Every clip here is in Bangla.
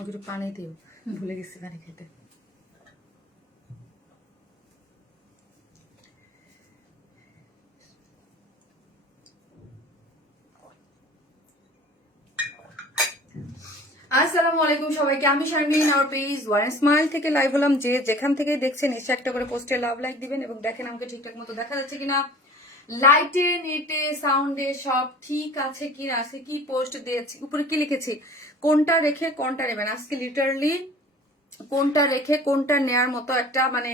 ওকে একটু পানি দিও, ভুলে গেছি পানি খেতে। আসসালামু আলাইকুম সবাইকে, আমি শারমিন, আমার পেজ ওয়ান স্মাইল থেকে লাইভ হলাম। যে যেখান থেকে দেখছেন এসে একটা করে পোস্টে লাভ লাইক দিবেন এবং দেখেন আমাকে ঠিকঠাক মতো দেখা যাচ্ছে কিনা, লাইটে নেটে সাউন্ডে সব ঠিক আছে কিনা, আজকে কি পোস্ট দিয়েছি, উপরে কি লিখেছি, কোনটা রেখে কোনটা নেবেন। আজকে লিটারালি কোনটা রেখে কোনটা নেয়ার মতো একটা মানে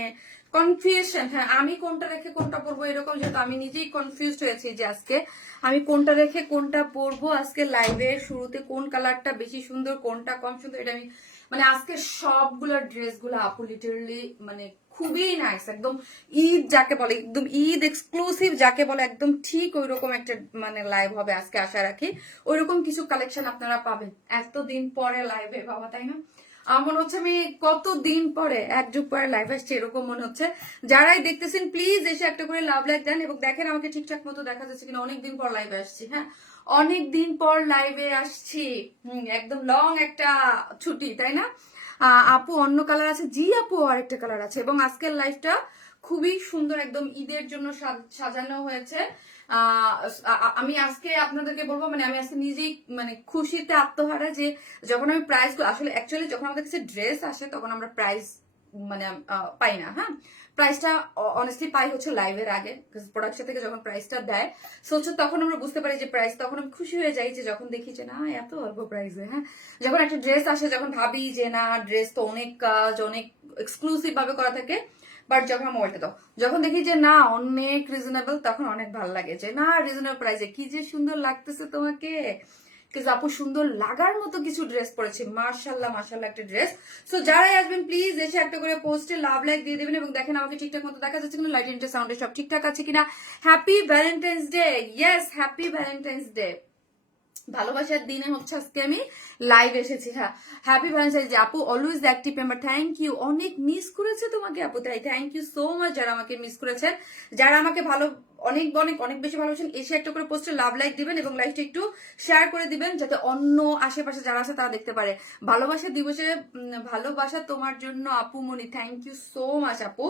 কনফিউশন। হ্যাঁ, আমি কোনটা রেখে কোনটা পরবো এরকম, যেহেতু আমি নিজেই কনফিউজড হয়েছি যে আজকে আমি কোনটা রেখে কোনটা পরবো। আজকে লাইভের শুরুতে কোন কালারটা বেশি সুন্দর কোনটা কম সুন্দর এটা আমি মানে আজকে সবগুলো ড্রেসগুলো আপু লিটারালি মানে খুবই নাইস, একদম ঈদ যাকে বলে, একদম ঈদ এক্সক্লুসিভ যাকে বলে, একদম ঠিক ওইরকম একটা মানে লাইভ হবে আজকে, আশা রাখি ওইরকম কিছু কালেকশন আপনারা পাবেন এতদিন পরে লাইভে বাবা, তাই না? আমার মনে হচ্ছে আমি কতদিন পরে এক যুগ পরে লাইভ আসছি এরকম মনে হচ্ছে। যারাই দেখতেছেন প্লিজ এসে একটা করে লাভ লাইক দেন এবং দেখেন আমাকে ঠিকঠাক মতো দেখা যাচ্ছে কিনা। অনেকদিন পর লাইভে আসছি, হ্যাঁ অনেকদিন পর লাইভে আসছি। একদম লং একটা ছুটি, তাই না? আপু অন্য কালার আছে, জি আপু আরেকটা কালার আছে এবং আজকের লাইভটা খুবই সুন্দর, একদম ঈদের জন্য সাজানো হয়েছে। আমি আজকে আপনাদেরকে বলবো মানে আমি আজকে নিজেই মানে খুশিতে আত্মহারা যে যখন আমি প্রাইস আসলে অ্যাকচুয়ালি যখন আমাদের কাছে ড্রেস আসে তখন আমরা প্রাইস মানে পাই না। হ্যাঁ, প্রাইসটা অনেস্টলি পাই হচ্ছে লাইভের আগে, প্রোডাকশন থেকে যখন প্রাইসটা দেয় সো হচ্ছে তখন আমরা বুঝতে পারি যে প্রাইস, তখন আমি খুশি হয়ে যাই যে যখন দেখি যে না এত অল্প প্রাইসে। হ্যাঁ, যখন একটা ড্রেস আসে যখন ভাবি যে না ড্রেস তো অনেক কাজ অনেক এক্সক্লুসিভ ভাবে করা থাকে, বাট যখন আমি ওল্টে দাও যখন দেখি যে না অনেক রিজনেবল তখন অনেক ভালো লাগে যে না রিজনেবল প্রাইসে কি যে সুন্দর লাগতেছে তোমাকে। কিন্তু আপু সুন্দর লাগার মতো কিছু ড্রেস পরেছে, মার্শাল্লাহ মার্শাল্লাহ একটা ড্রেস। সো যারাই আসবেন প্লিজ এসে একটা করে পোস্টে লাভ লাইক দিয়ে দেবেন এবং দেখেন আমাকে ঠিকঠাক মতো দেখা যাচ্ছে কিনা, লাইট ইন্টার সাউন্ডে সব ঠিকঠাক আছে কিনা। Happy valentine's day, yes happy valentine's day. ভালোবাসার দিনে হচ্ছে আজকে আমি লাইভ এসেছি। হ্যাঁ, হ্যাপি ভ্যালেন্টাইন্স ডে আপু, always active member, thank you. অনেক মিস করেছে তোমাকে আপু, তাই থ্যাংক ইউ সো মাচ যারা আমাকে মিস করেছেন, যারা আমাকে ভালো অনেক অনেক অনেক বেশি ভালোবাসেন। এসে একটা করে পোস্টে লাভ লাইক দিবেন এবং লাইভটা একটু শেয়ার করে দিবেন যাতে অন্য আশেপাশে যারা আছে তারা দেখতে পারে। ভালোবাসা দিবসে ভালোবাসা তোমার জন্য আপু মনি, থ্যাংক ইউ সো মাচ আপু।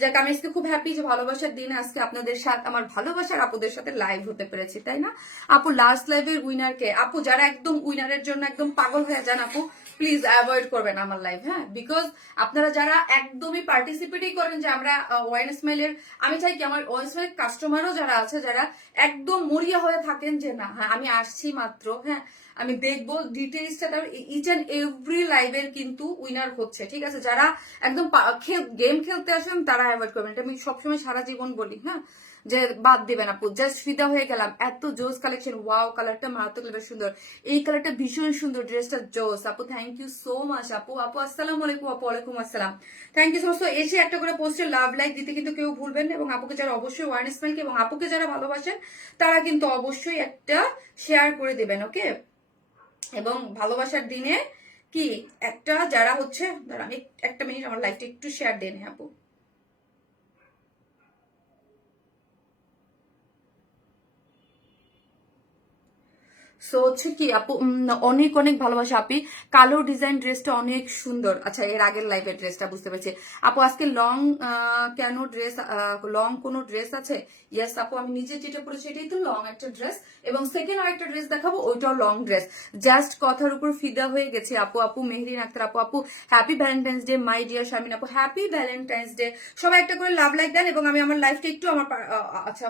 যাক আমি আজকে খুব হ্যাপি যে ভালোবাসার দিনে আজকে আপনাদের সাথে আমার ভালোবাসার আপুদের সাথে লাইভ হতে পেরেছি, তাই না আপু? লাস্ট লাইভের উইনারকে আপু, যারা একদম উইনারের জন্য একদম পাগল হয়ে যান আপু প্লিজ অ্যাভয়েড করবেন আমার লাইভ। হ্যাঁ, বিকজ আপনারা যারা একদমই পার্টিসিপেটই করেন যে আমরা ওয়াইন স্মাইলের, আমি চাই কি আমার ওয়াইন স্মাইল কাস্টমারও যারা আছে যারা একদম মরিয়া হয়ে থাকেন যে না হ্যাঁ আমি আসছি মাত্র, হ্যাঁ আমি দেখবো ডিটেইলসটা, ইচ অ্যান্ড এভরি লাইভের কিন্তু উইনার হচ্ছে, ঠিক আছে? যারা একদম গেম খেলতে আসেন তারা অ্যাভয়েড করবেন, এটা আমি সবসময় সারা জীবন বলি। হ্যাঁ, যে বাদ দিবেন আপু, জাস্ট ফিদা হয়ে গেলাম, এত জোস কালেকশন, ওয়াও কালারটা মারাত্মক লেভেল সুন্দর, এই কালারটা ভীষণ সুন্দর, ড্রেসটা জোস আপু, থ্যাংক ইউ সো মাচ আপু। আপু আসসালামু আলাইকুম আপু, ওয়ালাইকুম আসসালাম, থ্যাংক ইউ সো মাচ। এসে একটা করে পোস্টে লাভ লাইক দিতে কিন্তু কেউ ভুলবেন না এবং আপুকে যারা অবশ্যই ওয়ারনেস মেলকে এবং আপুকে যারা ভালোবাসেন তারা কিন্তু অবশ্যই একটা শেয়ার করে দেবেন, ওকে? এবং ভালোবাসার দিনে কি একটা যারা হচ্ছে আমি একটা মিনিট আমার লাইফটা একটু শেয়ার দেন আপু। সো হচ্ছে কি আপু অনেক অনেক ভালোবাসা আপি, কালো ডিজাইন ড্রেসটা অনেক সুন্দর। আচ্ছা এর আগের লাইভের ড্রেসটা বুঝতে পেরেছি আপু। আজকে লং কেন ড্রেস, লং কোনো ড্রেস আছে? ইয়েস আপু, আমি নিজে যেটা পরেছি এটাই তো লং একটা ড্রেস এবং সেকেন্ড আরেকটা ড্রেস দেখাবো ওইটাও লং ড্রেস। জাস্ট কথার উপর ফিদা হয়ে গেছে আপু। আপু মেহরিন আক্তার আপু, আপু happy valentine's day my dear Sharmin আপু, হ্যাপি ভ্যালেন্টাইন্স ডে। সবাই একটা করে লাভ লাইক দেন এবং আমি আমার লাইফটা একটু আমার আচ্ছা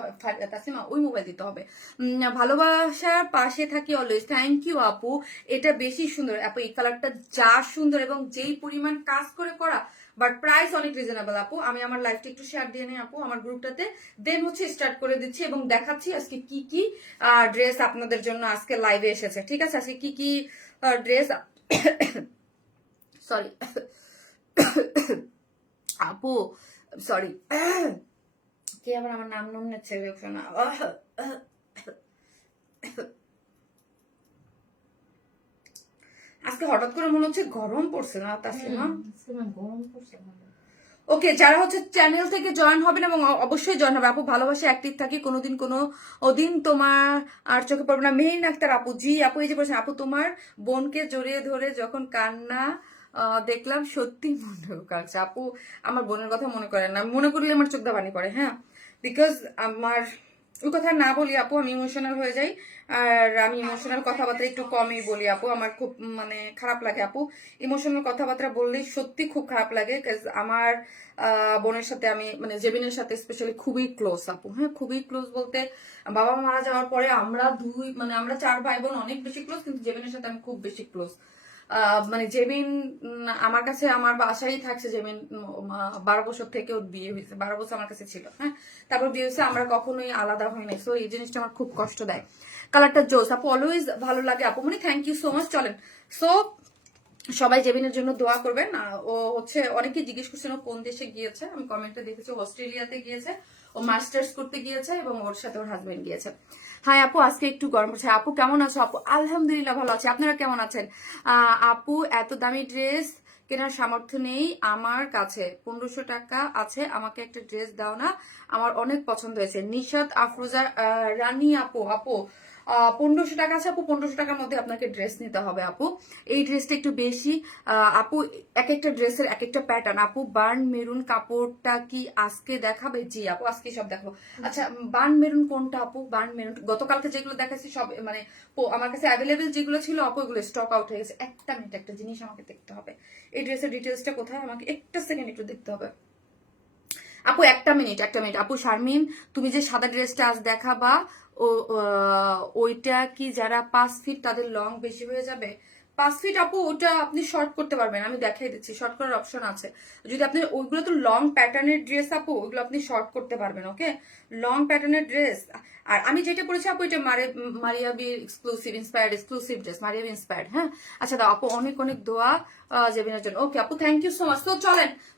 তাসিমা ওই মোবাইল দিতে হবে। ভালোবাসার পাশে থাকি অলওয়েজ, থ্যাংক ইউ আপু। এটা বেশি সুন্দর আপু, এই কালারটা যা সুন্দর এবং যেই পরিমাণ কাজ করে করা, বাট প্রাইস অনেক রিজনেবল আপু। আমি আমার লাইফটা একটু শেয়ার দিয়ে নেই আপু আমার গ্রুপটাতে, দেন হচ্ছে স্টার্ট করে দিচ্ছি এবং দেখাচ্ছি আজকে কি কি ড্রেস আপনাদের জন্য আজকে লাইভে এসেছে, ঠিক আছে? আজকে কি কি ড্রেস সরি আপু সরি কে আবার আমার নাম নাম নিচ্ছে না। আজকে হঠাৎ করে মনে হচ্ছে গরম পড়ছে না তাসলিমা? গরম পড়ছে। ওকে, যারা হচ্ছে চ্যানেল থেকে জয়েন হবেন এবং অবশ্যই জয়েন হবে আপু, ভালোবাসা অ্যাক্টিভ থাকি, কোনোদিন কোনো দিন তোমার আর চোখে পড়বে না। মেহিন আক্তার আপু, জি আপু এই যে বলছেন আপু তোমার বোনকে জড়িয়ে ধরে যখন কান্না দেখলাম সত্যি মনে কাছে আপু, আমার বোনের কথা মনে করেন না, মনে করলে আমার চোখ দিয়ে পানি পড়ে, হ্যাঁ বিকজ আমার ওই কথা না বলি আপু, আমি ইমোশনাল হয়ে যাই, আর আমি ইমোশনাল কথাবার্তা একটু কমই বলি আপু, আমার খুব মানে খারাপ লাগে আপু, ইমোশনাল কথাবার্তা বললেই সত্যি খুব খারাপ লাগে। আমার বোনের সাথে আমি মানে জেবিনের সাথে স্পেশালি খুবই ক্লোজ আপু, হ্যাঁ খুবই ক্লোজ বলতে বাবা মারা যাওয়ার পরে আমরা মানে আমরা 4 ভাই বোন অনেক বেশি ক্লোজ, কিন্তু জেবিনের সাথে আমি খুব বেশি ক্লোজ। মানে জেমিন আমার কাছে আমার বাসায় থাকছে, জেমিন 12 বছর থেকে ওর বিয়ে হয়েছে, 12 বছর আমার কাছে ছিল, হ্যাঁ তারপর বিয়ে হয়েছে, আমরা কখনোই আলাদা হই নাই। সো এই জিনিসটা আমার খুব কষ্ট দেয়। কালারটা জোস আপু, অলওয়েজ ভালো লাগে আপু, মানে থ্যাংক ইউ সো মাচ। চলেন, সো সবাই জেবিনের জন্য দোয়া করবেন। ও হচ্ছে অনেকে জিজ্ঞেস করছেন ও কোন দেশে গিয়েছে, আমি কমেন্টে দেখেছি অস্ট্রেলিয়াতে গিয়েছে, ও মাস্টার্স করতে গিয়েছে এবং ওর সাথে ওর হাজবেন্ড গিয়েছে। হ্যাঁ আপু আজকে একটু গরম পড়ছে। আপু কেমন আছো? আপু আলহামদুলিল্লাহ ভালো আছি, আপনারা কেমন আছেন? আপু এত দামি ড্রেস কেনার সামর্থ্য নেই আমার কাছে, 1500 টাকা আছে, আমাকে একটা ড্রেস দাও না, আমার অনেক পছন্দ হয়েছে। নিশাত আফরোজা রানী আপু, 1500 টাকা আছে আপু, 1500 টাকার মধ্যে আপনাকে ড্রেস নিতে হবে আপু। এই ড্রেসটা একটু বেশি আপু, এক একটা ড্রেসের এক একটা প্যাটার্ন আপু। বার্ন মেরুন কাপড়টা কি আজকে দেখাবে? জি আপু আজকে সব দেখাবো। আচ্ছা বার্ন মেরুন কোনটা আপু? বার্ন মেরুন গতকালকে যেগুলো দেখাচ্ছি সব মানে আমার কাছে অ্যাভেলেবেল যেগুলো ছিল আপু ওগুলো স্টক আউট হয়ে গেছে। একটা মিনিট, একটা জিনিস আমাকে দেখতে হবে, এই ড্রেসের ডিটেলসটা কোথায়, আমাকে একটা সেকেন্ড একটু দেখতে হবে আপু, একটা মিনিট আপু। শারমিন তুমি যে সাদা ড্রেসটা আজ দেখাবা ওইটা কি যারা 5 ফিট তাদের লং বেশি হয়ে যাবে? 5 ফিট আপু ওটা আপনি শর্ট করতে পারবেন, আমি দেখাই দিচ্ছি, শর্ট করার অপশন আছে। যদি আপনি ওইগুলো তো লং প্যাটার্নের ড্রেস আপু, ওইগুলো আপনি শর্ট করতে পারবেন। ওকে, লং প্যাটার্নের ড্রেস। আর আমি যেটা পরেছি আপু এটা Maria B exclusive dress, Maria B inspired. হ্যাঁ আচ্ছা দাও আপু, অনেক অনেক দোয়া জেবিনের জন্য। ওকে আপু থ্যাংক ইউ সো মাচ। তো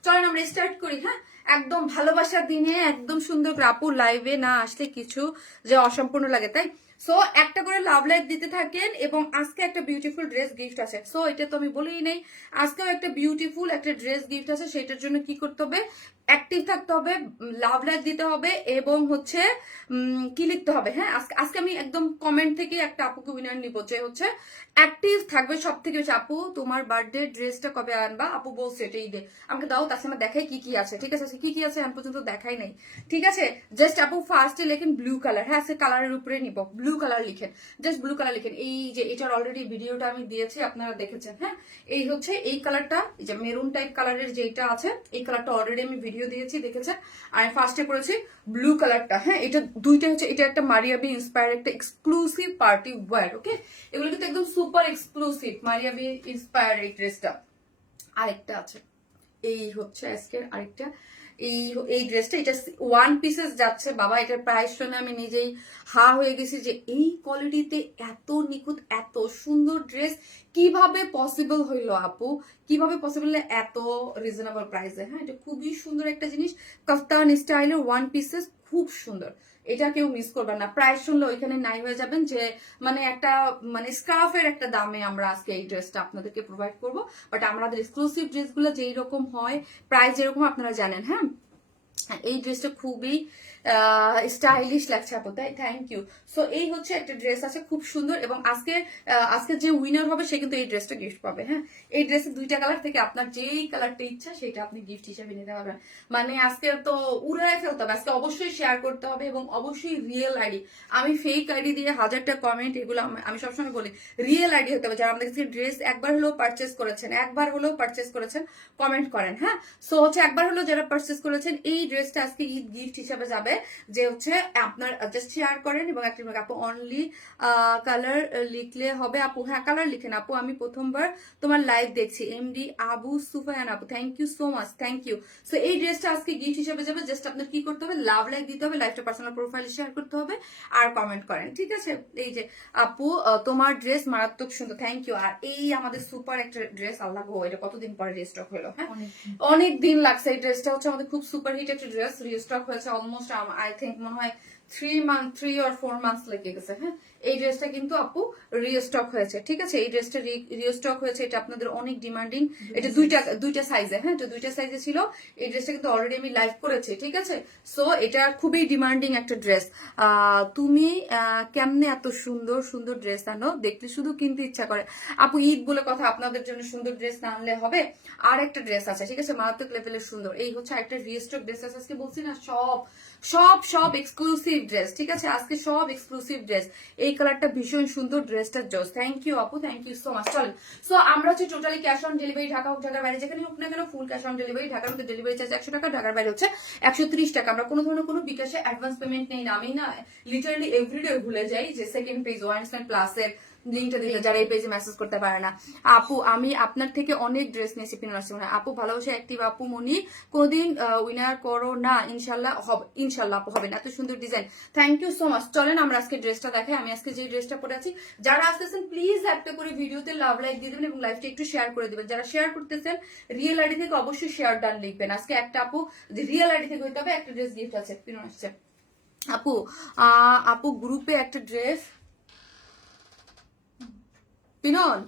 চলেন আমরা স্টার্ট করি। হ্যাঁ একদম ভালোবাসার দিনে একদম সুন্দর করে আপু, লাইভে না আসলে কিছু যে অসম্পূর্ণ লাগে, তাই সো একটা করে লাভ লাইক দিতে থাকেন। এবং আজকে একটা বিউটিফুল ড্রেস গিফট আছে, সো এটা তো আমি বলেই নেই, আজকেও একটা বিউটিফুল একটা ড্রেস গিফট আছে। সেটার জন্য কি করতে হবে? অ্যাক্টিভ থাকতে হবে, লাভ লাইক দিতে হবে এবং হচ্ছে কি লিখতে হবে। হ্যাঁ আজকে আমি একদম কমেন্ট থেকে একটা আপুকে উইনার নিব, যে হচ্ছে অ্যাক্টিভ থাকবে সব থেকে বেশি। আপু তোমার বার্থডে ড্রেসটা কবে আনবা? আপু বলছে এটাই দে, আমাকে দাও, তার সাথে দেখাই কি কি আছে। ঠিক আছে কি কি আছে এখন পর্যন্ত দেখাই নাই, ঠিক আছে। জাস্ট আপু ফার্স্টে লেখেন ব্লু কালার, হ্যাঁ আজকে কালারের উপরে নিব, ব্লু কালার লিখেন, জাস্ট ব্লু কালার লিখেন। এই যে এটার অলরেডি ভিডিওটা আমি দিয়েছি, আপনারা দেখেছেন। হ্যাঁ এই হচ্ছে এই কালারটা, যে মেরুন টাইপ কালারের যেটা আছে, এই কালারটা অলরেডি আমি ভিডিও দিয়েছি, দেখেছেন। আর আমি ফার্স্টে করেছি ব্লু কালারটা। হ্যাঁ এটা দুইটা হচ্ছে, এটা একটা মারিয়াবি ইন্সপায়ার একটা এক্সক্লুসিভ পার্টি ওয়্যার। ওকে এগুলো কিন্তু একদম সুপার এক্সক্লুসিভ মারিয়াবি ইন্সপায়ার এই ড্রেসটা। আরেকটা আছে, এই হচ্ছে আজকের আরেকটা, এই ড্রেসটা, এটা 1 পিসেস যাচ্ছে বাবা। এটার প্রাইস শুনে আমি নিজেই হা হয়ে গেছি, যে এই কোয়ালিটিতে এত নিখুঁত এত সুন্দর ড্রেস কিভাবে পসিবল হইলো আপু, কিভাবে পসিবল এত রিজনেবল প্রাইসে। হ্যাঁ এটা খুবই সুন্দর একটা জিনিস, কাফতান স্টাইলের 1 পিসেস, খুব সুন্দর। এটা কেউ মিস করবেন না, প্রাইস শুনলে ওইখানে নাই হয়ে যাবেন, যে মানে একটা মানে স্কার্ফের একটা দামে আমরা আজকে এই ড্রেসটা আপনাদেরকে প্রোভাইড করবো। বাট আমাদের এক্সক্লুসিভ ড্রেসগুলো যেই রকম হয়, প্রাইস যেরকম আপনারা জানেন। হ্যাঁ এই ড্রেসটা খুবই স্টাইলিশ লাগছে আপু, তাই থ্যাংক ইউ। সো এই হচ্ছে একটা ড্রেস আছে খুব সুন্দর, এবং আজকে যে উইনার হবে সে কিন্তু এই ড্রেসটা গিফট পাবে। হ্যাঁ এই ড্রেসের 2টা কালার থেকে আপনার যেই কালারটা ইচ্ছা সেটা আপনি গিফট হিসেবে নিতে পারবেন। মানে আজকে তো উড়ায় ফেলতে হবে, আজকে অবশ্যই শেয়ার করতে হবে এবং অবশ্যই রিয়েল আইডি। আমি ফেক আইডি দিয়ে 1000টা কমেন্ট, এগুলো আমি সবসময় বলি রিয়েল আইডি হতে হবে। যারা আমাদের কাছে ড্রেস একবার হলেও পারচেস করেছেন কমেন্ট করেন। হ্যাঁ সো হচ্ছে একবার হলেও যারা পারচেস করেছেন, এই ড্রেসটা আজকে ঈদ গিফট হিসাবে যাবে, যে হচ্ছে আপনার জাস্ট শেয়ার করেন এবং একটা আপু অনলি কালার লিখলে হবে আপু। হ্যাঁ কালার লিখেন আপু, আমি প্রথমবার তোমার লাইভ দেখছি, এমডি আবু সুফায়ান আপু, thank you so much, thank you. So এই ড্রেসটা আজকে গিফট হিসেবে যাবে, জাস্ট আপনার কি করতে হবে, লাভ লাইক দিতে হবে, লাইভটা পার্সোনাল প্রোফাইলে শেয়ার করতে হবে আর কমেন্ট করেন, ঠিক আছে। এই যে আপু তোমার ড্রেস মারাত্মক সুন্দর, থ্যাংক ইউ। আর এই আমাদের সুপার একটা ড্রেস, আল্লাহ গো এটা কতদিন পরে রিস্টক হলো। হ্যাঁ অনেক দিন লাগছে, এই ড্রেসটা হচ্ছে আমাদের খুব সুপার হিট একটা ড্রেস, রিস্টক হয়েছে অলমোস্ট আই থিঙ্ক মনে হয় 3 or 4 মান্থস লেগে গেছে। হ্যাঁ, এই ড্রেসটা কিন্তু আপু রিস্টক হয়েছে, ঠিক আছে? এই ড্রেসটা রিস্টক হয়েছে, এটা আপনাদের অনেক ডিমান্ডিং। এটা দুইটা সাইজে, হ্যাঁ, এটা দুইটা সাইজে ছিল। এই ড্রেসটা কিন্তু অলরেডি আমি লাইভ করেছি, ঠিক আছে? সো এটা খুবই ডিমান্ডিং একটা ড্রেস। তুমি কেমনে এত সুন্দর সুন্দর ড্রেস আনো, দেখলে শুধু কিনতে ইচ্ছা করে। আপু ঈদ বলে কথা, আপনাদের জন্য সুন্দর ড্রেস না আনলে হবে? আর একটা ড্রেস আছে, ঠিক আছে, মারাত্মক লেভেলের সুন্দর। এই হচ্ছে একটা রিস্টক ড্রেস আছে। আজকে বলছি না সব সব সব এক্সক্লুসিভ ড্রেস, ঠিক আছে? আজকে সব এক্সক্লুসিভ ড্রেস। এই কালারটা ভীষণ সুন্দর, ড্রেসটা জোস। থ্যাংক ইউ আপু, থ্যাংক ইউ সো মাচ। চলেন, সো আমরা হচ্ছে totally cash on delivery, Dhaka হোক ঢাকার বাইরে যেখানে হোক না কেন, ফুল ক্যাশ অন ডেলিভারি। ঢাকার মধ্যে ডেলিভারি চার্জ 100 টাকা, ঢাকার বাইরে হচ্ছে 130 টাকা। আমরা কোনো ধরনের কোনো বিকাশে অ্যাডভান্স পেমেন্ট নেই না। আমি না লিটারালি এভরিডে ভুলে যাই যে সেকেন্ড পেজ ওয়াইনস্টাইন প্লাসের লিঙ্কটা দিতে, যারা এই পেজে মেসেজ করতে পারে না। আপু আমি আপনার থেকে অনেক ড্রেস নিয়েছি পিনার্সি মনে হয়। আপু ভালোবাসা অ্যাক্টিভ আপু মনি, কোনদিন উইনার করো না? ইনশাল্লাহ হবে, ইনশাল্লাহ আপু হবে না। এত সুন্দর design, thank you so much. চলেন আমরা আজকে ড্রেসটা দেখাই। আমি আজকে যে ড্রেসটা পরে আছি, যারা আসতেছেন প্লিজ একটা করে ভিডিওতে লাভ লাইক দিয়ে দেবেন এবং লাইভটা একটু শেয়ার করে দিবেন। যারা শেয়ার করতেছেন রিয়েল আইডি থেকে অবশ্যই শেয়ার ডান লিখবেন। আজকে একটা আপু যে রিয়েল আইডি থেকে হইতে হবে, একটা ড্রেস গিফট আছে পিনন আসছে। আপু আপু গ্রুপে একটা ড্রেস পিনন,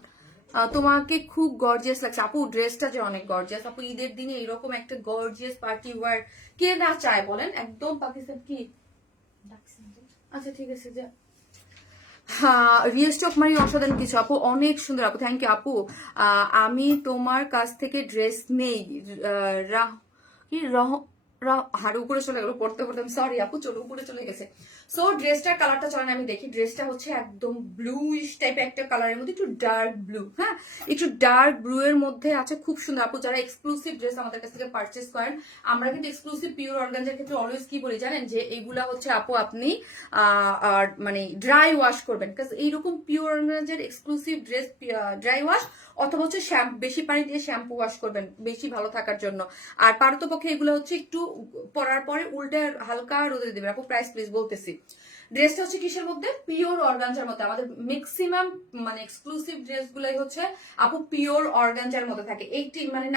তোমাকে খুব গর্জিয়াস লাগছে আপু। ড্রেসটা যে অনেক গর্জিয়াস আপু, ঈদের দিনে এরকম একটা গর্জিয়াস পার্টি ওয়্যার কে না চায় বলেন? একদম পাকিস্তান কি, আচ্ছা ঠিক আছে যা। হ্যাঁ, রিস্টক মানে অসাধারণ কিছু আপু, অনেক সুন্দর আপু, থ্যাংক ইউ আপু। আমি তোমার কাছ থেকে ড্রেস নেই, কি হার উপরে চলে গেল পড়তে পড়তে, সরি আপু, চলো উপরে চলে গেছে। সো ড্রেসটার কালারটা চলেন আমি দেখি। ড্রেসটা হচ্ছে একদম ব্লুইশ টাইপের একটা কালারের মধ্যে, একটু ডার্ক ব্লু, হ্যাঁ, একটু ডার্ক ব্লু এর মধ্যে আছে, খুব সুন্দর আপু। যারা এক্সক্লুসিভ ড্রেস আমাদের কাছ থেকে পারচেস করেন, আমরা কিন্তু এক্সক্লুসিভ পিওর অর্গানজার ক্ষেত্রে অলওয়েজ কি বলি জানেন, যে এইগুলা হচ্ছে আপু আপনি মানে ড্রাই ওয়াশ করবেন, কারণ এইরকম pure organza exclusive dress dry wash অথবা হচ্ছে বেশি পানি দিয়ে শ্যাম্পু ওয়াশ করবেন বেশি ভালো থাকার জন্য। আর পারতপক্ষে এগুলো হচ্ছে একটু পরার পরে উল্টে হালকা রোদে দিবেন আপু। প্রাইস প্লিজ বলতেছি। ড্রেসটা হচ্ছে কিসের মধ্যে? পিওর অর্গানজার মধ্যে। আমাদের ম্যাক্সিমাম মানে এক্সক্লুসিভ ড্রেস গুলাই হচ্ছে আপু পিওর অর্গানজার মধ্যে থাকে।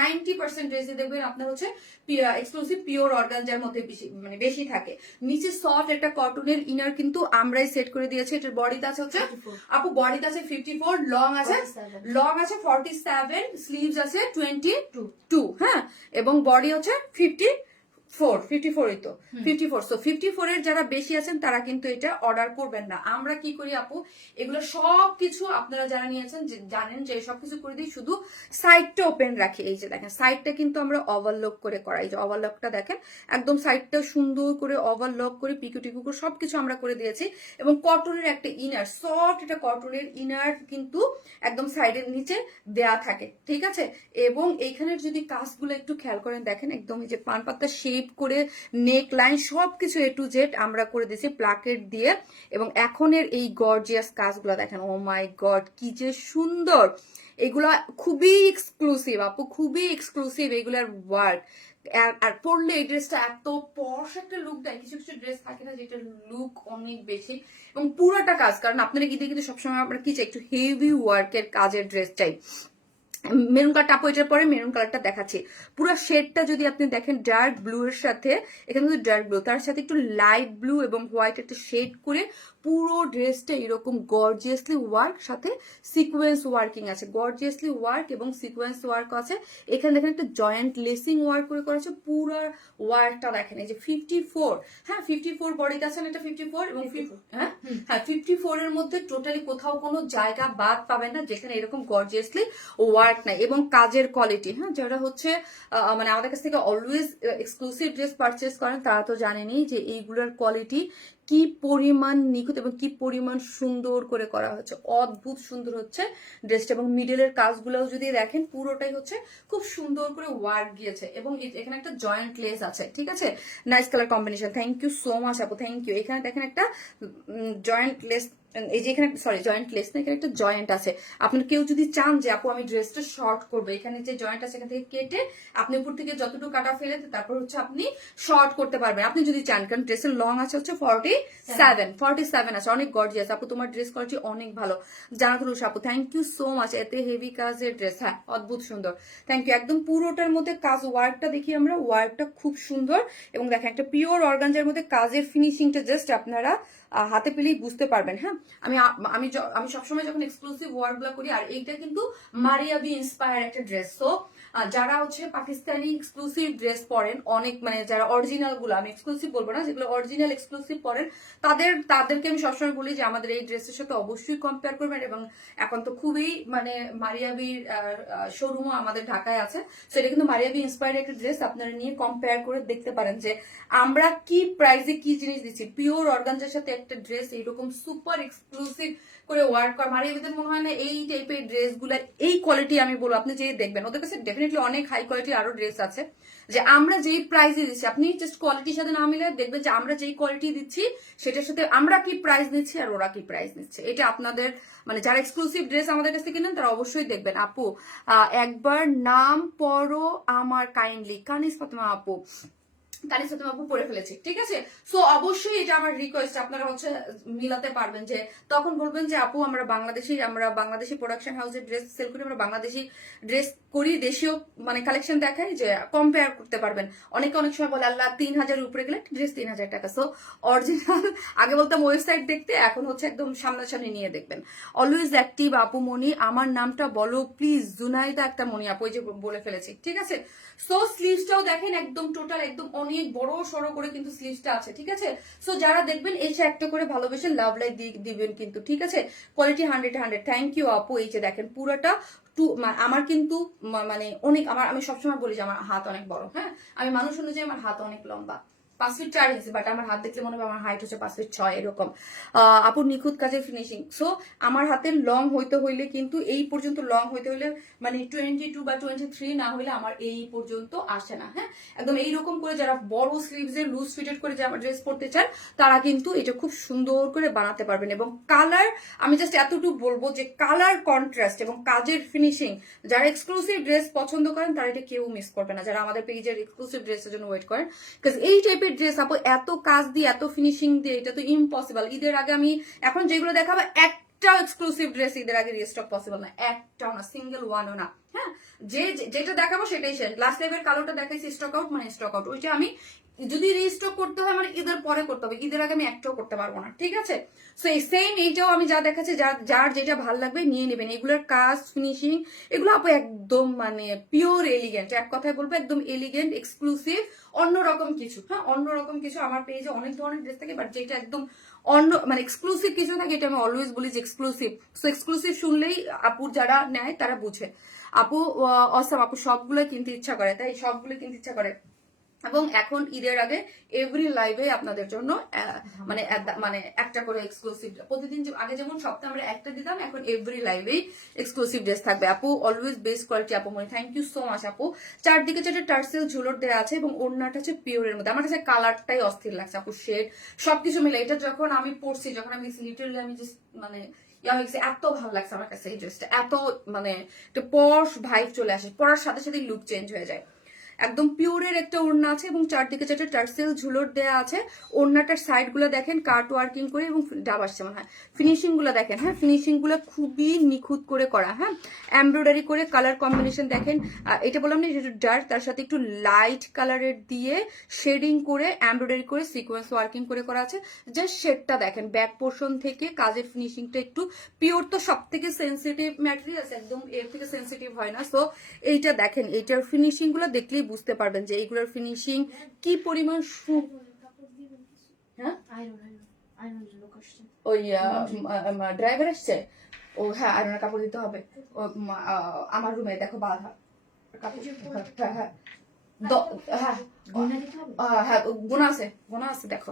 90% ড্রেসে দেখবেন আপনার হচ্ছে এক্সক্লুসিভ পিওর অর্গানজার মধ্যে বেশি থাকে। নিচে সফট একটা কটনের ইনার কিন্তু আমরাই সেট করে দিয়েছি। এটার বডিতে আছে হচ্ছে আপু, বডিতে আছে 54, লং আছে 47, স্লিভস আছে 22, হ্যাঁ, এবং বডি হচ্ছে 54ই তো 54। সো 54 এর যারা বেশি আছেন তারা কিন্তু এটা অর্ডার করবেন না। আমরা কি করি আপু, এগুলো সবকিছু আপনারা যারা নিয়েছেন জানেন যে সবকিছু করে দিই, শুধু সাইডটা ওপেন রাখি। এই যে দেখেন সাইডটা কিন্তু আমরা ওভারলক করে করাই, যে ওভারলকটা দেখেন একদম সাইডটা সুন্দর করে ওভারলক করে পিকু টিকু করে সবকিছু আমরা করে দিয়েছি। এবং কটনের একটা ইনার, সফট এটা কটনের ইনার কিন্তু একদম সাইডের নিচে দেয়া থাকে, ঠিক আছে? এবং এইখানের যদি কাজগুলো একটু খেয়াল করেন দেখেন, একদম এই যে পান পাতা শেপ করে নেক লাইন সবকিছু A to Z আমরা করে দিয়েছি প্লাকেট দিয়ে। এবং এখনের এই গর্জিয়াস কাজগুলো দেখেন, ও মাই গড কি যে সুন্দর। এগুলা খুবই এক্সক্লুসিভ আপু, খুবই এক্সক্লুসিভ এগুলার ওয়ার্ক। আর পরলে এই ড্রেসটা এত পশ একটা লুক দেয়। কিছু কিছু ড্রেস থাকে না যেটার লুক অনেক বেশি, এবং পুরোটা কাজ। কারণ আপনারা কিন্তু সবসময় আমরা কি চাই, একটু হেভি ওয়ার্কের কাজের ড্রেস চাই। মেরুন কালারটা আপু, এটার পরে মেরুন কালারটা দেখাচ্ছি। পুরো শেডটা যদি আপনি দেখেন ডার্ক ব্লু এর সাথে, এখানে কিন্তু ডার্ক ব্লু, তার সাথে একটু লাইট ব্লু এবং হোয়াইট একটা শেড করে পুরো ড্রেসটা এরকম গর্জিয়াসলি ওয়ার্ক, সাথে সিকোয়েন্স ওয়ার্কিং আছে, গর্জিয়াসলি ওয়ার্ক এবং সিকোয়েন্স ওয়ার্ক আছে। এখানে দেখেন একটা জয়েন্ট লেসিং ওয়ার্ক করে করা আছে। পুরো ওয়ার্কটা দেখেন, এই যে 54, হ্যাঁ 54 বডিতে আছেন, এটা 54 এবং হ্যাঁ 54 এর মধ্যে টোটালি কোথাও কোনো জায়গা বাদ পাবেন না যেখানে এরকম গর্জিয়াসলি ওয়ার্ক নাই। এবং কাজের কোয়ালিটি, হ্যাঁ, যারা হচ্ছে মানে আমাদের কাছ থেকে অলওয়েজ এক্সক্লুসিভ ড্রেস পারচেস করেন তারা তো জানেনই যে এইগুলোর কোয়ালিটি কি পরিমাণ নিখুঁত এবং কি পরিমাণ সুন্দর করে করা হচ্ছে, অদ্ভুত সুন্দর হচ্ছে ড্রেসটা। এবং মিডলের কাজগুলোও যদি দেখেন পুরোটাই হচ্ছে খুব সুন্দর করে ওয়ার্ক গিয়েছে। এবং এখানে একটা জয়েন্ট লেস আছে, ঠিক আছে? Nice colour combination, thank you so much আপু, থ্যাংক ইউ। এখানে দেখেন একটা জয়েন্ট লেস এই যে এখানে সরি জয়েন্টলেস না, এখানে একটা জয়েন্ট আছে। আপনার কেউ যদি চান যে আপু আমি ড্রেসটা শর্ট করবো, এখানে যে জয়েন্ট আছে এখান থেকে কেটে আপনি উপর থেকে যতটুকু কাটা ফেলে তারপর হচ্ছে আপনি শর্ট করতে পারবেন আপনি যদি চান, কারণ ড্রেসের লং আছে হচ্ছে 47 আছে, অনেক গর্জিয়াস আপু, তোমার ড্রেস কোয়ালিটি অনেক ভালো। জানাতুল উষা আপু থ্যাংক ইউ সো মাচ, এতে হেভি কাজের ড্রেস, হ্যাঁ অদ্ভুত সুন্দর, থ্যাংক ইউ। একদম পুরোটার মধ্যে কাজ, ওয়ার্কটা দেখি আমরা, ওয়ার্কটা খুব সুন্দর এবং দেখেন একটা পিওর অর্গানজার মধ্যে কাজের ফিনিশিংটা জাস্ট আপনারা হাতে পেলেই বুঝতে পারবেন। হ্যাঁ আমি আমি আমি সবসময় যখন এক্সক্লুসিভ ওয়ার্ক গুলা করি, আর এইটা কিন্তু মারিয়াবি ইন্সপায়ার একটা ড্রেস, তো যারা হচ্ছে পাকিস্তানি এক্সক্লুসিভ ড্রেস পরেন অনেক, মানে যারা অরিজিনাল গুলো, আমি এক্সক্লুসিভ বলবো না, যেগুলো অরিজিনাল এক্সক্লুসিভ পরেন তাদেরকে আমি সবসময় বলি যে আমাদের এই ড্রেসের সাথে অবশ্যই কম্পেয়ার করবেন। এবং এখন তো খুবই মানে মারিয়াবির শোরুমও আমাদের ঢাকায় আছে, সেটা কিন্তু মারিয়াবি ইন্সপায়ার একটা ড্রেস, আপনারা নিয়ে কম্পেয়ার করে দেখতে পারেন যে আমরা কি প্রাইসে কি জিনিস দিচ্ছি। পিওর অর্গানজার সাথে একটা ড্রেস এইরকম সুপার এক্সক্লুসিভ করে ওয়ার্ক করা, মারিয়াবিদের মনে হয় না এই টাইপের ড্রেস গুলা এই কোয়ালিটি, আমি বলবো আপনি যে দেখবেন ওদের কাছে ডেফিনেটলি অনেক হাই কোয়ালিটির আরো ড্রেস আছে, যে আমরা যেই প্রাইসে দিচ্ছি আপনি জাস্ট কোয়ালিটির সাথে না মিলে দেখবেন যে আমরা যেই কোয়ালিটি দিচ্ছি সেটার সাথে আমরা কি প্রাইস নিচ্ছি আর ওরা কি প্রাইস নিচ্ছে। এটা আপনাদের মানে যারা এক্সক্লুসিভ ড্রেস আমাদের কাছ থেকে কিনেন তারা অবশ্যই দেখবেন। আপু একবার নাম পড়ো আমার কাইন্ডলি, কানিস ফাতেমা আপু, কানিস ফাতেমা আপু পড়ে ফেলেছি, ঠিক আছে। সো অবশ্যই এটা আমার রিকোয়েস্ট, আপনারা হচ্ছে মিলাতে পারবেন, যে তখন বলবেন যে আপু আমরা বাংলাদেশি প্রোডাকশন হাউসের ড্রেস সেল করি, আমরা বাংলাদেশি ড্রেস করি, দেশীয় মানে কালেকশন দেখাই, যে কম্পেয়ার করতে পারবেন। অনেক সময় বলে আল্লাহ 3000 উপরে গেলে ড্রেস 3000 টাকা। সো অরিজিনাল আগে বলতাম ওয়েবসাইট দেখতে, এখন হচ্ছে একদম সামনাসামনি নিয়ে দেখবেন। অলওয়েজ অ্যাক্টিভ আপু মনি, আমার নামটা বলো প্লিজ, জুনাইদা একটা মনি আপু, ওই যে বলে ফেলেছি, ঠিক আছে। সো স্লিভসটাও দেখেন একদম টোটাল একদম অনেক বড় সড়ো করে কিন্তু স্লিভসটা আছে, ঠিক আছে। সো যারা দেখবেন এসে একটা করে ভালোবেসে লাভ লাইক দিবেন কিন্তু, ঠিক আছে। কোয়ালিটি 100 থ্যাংক ইউ আপু। এই যে দেখেন পুরোটা আমার কিন্তু মানে অনেক, আমি সবসময় বলি যে আমার হাত অনেক বড়, হ্যাঁ আমি মানুষ অনুযায়ী আমার হাত অনেক লম্বা, 5 ফিট 4 ইঞ্চি, বাট আমার হাত দেখলে মনে হবে আমার হাইট হচ্ছে 5 ফিট 6 এরকম। আপুর নিখুঁত কাজের ফিনিশিং। সো আমার হাতের লং হইতে হইলে কিন্তু এই পর্যন্ত লং হইতে হইলে মানে 22 বা 23 না হইলে আমার এই পর্যন্ত আসে না, হ্যাঁ একদম এইরকম করে যারা বড় স্লিভস এর লুজ ফিটেড করে যারা ড্রেস পরতে চান তারা কিন্তু এটা খুব সুন্দর করে বানাতে পারবেন। এবং কালার আমি জাস্ট এতটুকু বলবো যে কালার কন্ট্রাস্ট এবং কাজের ফিনিশিং, যারা এক্সক্লুসিভ ড্রেস পছন্দ করেন তারা এটা কেউ মিস করবে না, যারা আমাদের পেজের এক্সক্লুসিভ ড্রেসের জন্য ওয়েট করেন। বিকজ এই টাইপের ড্রেস আপু এত কাজ দিয়ে এত ফিনিশিং দিয়ে এটা তো ইম্পসিবল। ঈদের আগে আমি এখন যেগুলো দেখাবো একটা এক্সক্লুসিভ ড্রেস ঈদের আগে রিস্টক পসিবল না, একটাও না, সিঙ্গেল ওয়ানও না, হ্যাঁ যেটা দেখাবো সেটাই শেষ। লাস্ট টাইমের কালোটা দেখাইছি স্টক আউট মানে স্টক আউট, ওইটা আমি যদি রিস্টক করতে হয় মানে ঈদের পরে করতে হবে, ঈদের আগে আমি একটাও করতে পারবো না, ঠিক আছে। সো এই সেম এইটাও আমি যা দেখাচ্ছি, যার যেটা ভালো লাগবে নিয়ে নেবেন। এগুলোর কাজ ফিনিশিং এগুলো আপু একদম মানে পিওর এলিগেন্ট, এক কথায় বলবো একদম এলিগেন্ট এক্সক্লুসিভ অন্যরকম কিছু, হ্যাঁ অন্যরকম কিছু। আমার পেজে অনেক ধরনের ড্রেস থাকে বাট যেটা একদম অন্য মানে এক্সক্লুসিভ কিছু থাকে এটা আমি অলওয়েজ বলি যে এক্সক্লুসিভ। সো এক্সক্লুসিভ শুনলেই আপুর যারা নেয় তারা বুঝে। আপু অসাম আপু সবগুলো কিনতে ইচ্ছা করে, তাই সবগুলো কিনতে ইচ্ছা করে। এবং এখন ঈদের আগে এভরি লাইভে আপনাদের জন্য মানে একটা করে এক্সক্লুসিভ, প্রতিদিন আগে যেমন সপ্তাহে আমরা একটা দিতাম, এখন এভরি লাইভেই এক্সক্লুসিভ ড্রেস থাকবে। আপু অলওয়েজ বেস্ট কোয়ালিটি আপু মনে, থ্যাংক ইউ সো মাচ আপু। চারদিকে চারটে টার্সেল ঝুলোর দেওয়া আছে এবং ওড়নাটা হচ্ছে পিওরের মধ্যে, আমার কাছে কালারটাই অস্থির লাগছে আপু, শেড সবকিছু মিলে। এটা যখন আমি পড়ছি, যখন আমি লিটারালি আমি জাস্ট মানে এত ভালো লাগছে আমার কাছে এই ড্রেসটা, এত মানে একটা পশ ভাইব চলে আসে, পরার সাথে সাথে লুক চেঞ্জ হয়ে যায়। একদম পিওরের একটা ওড়না আছে এবং চারদিকে চারটে টার্সেল ঝুলোর দেয়া আছে। ওড়নাটার সাইড গুলো দেখেন কাট ওয়ার্কিং করে এবং ডাব আসছে মনে হয়। ফিনিশিং গুলো দেখেন, হ্যাঁ ফিনিশিং গুলো খুবই নিখুঁত করে করা, হ্যাঁ এমব্রয়ডারি করে কালার কম্বিনেশন দেখেন। এটা বললাম না যেটা ডার্ক তার সাথে একটু লাইট কালারের দিয়ে শেডিং করে এমব্রয়ডারি করে সিকোয়েন্স ওয়ার্কিং করে করা আছে। জাস্ট শেডটা দেখেন, ব্যাক পোর্শন থেকে কাজের ফিনিশিংটা একটু পিওর, তো সব থেকে সেন্সিটিভ ম্যাটেরিয়াল একদম এর থেকে সেন্সিটিভ হয় না। সো এইটা দেখেন, এইটার ফিনিশিং গুলো দেখলেই বুঝতে পারবেন যে এইগুলোর ফিনিশিং কি পরিমাণ। হ্যাঁ ওই ড্রাইভার এসছে, ও হ্যাঁ আয়রনের কাপড় দিতে হবে। আমার রুমে দেখো বাধা হ্যাঁ হ্যাঁ গুণা আছে দেখো।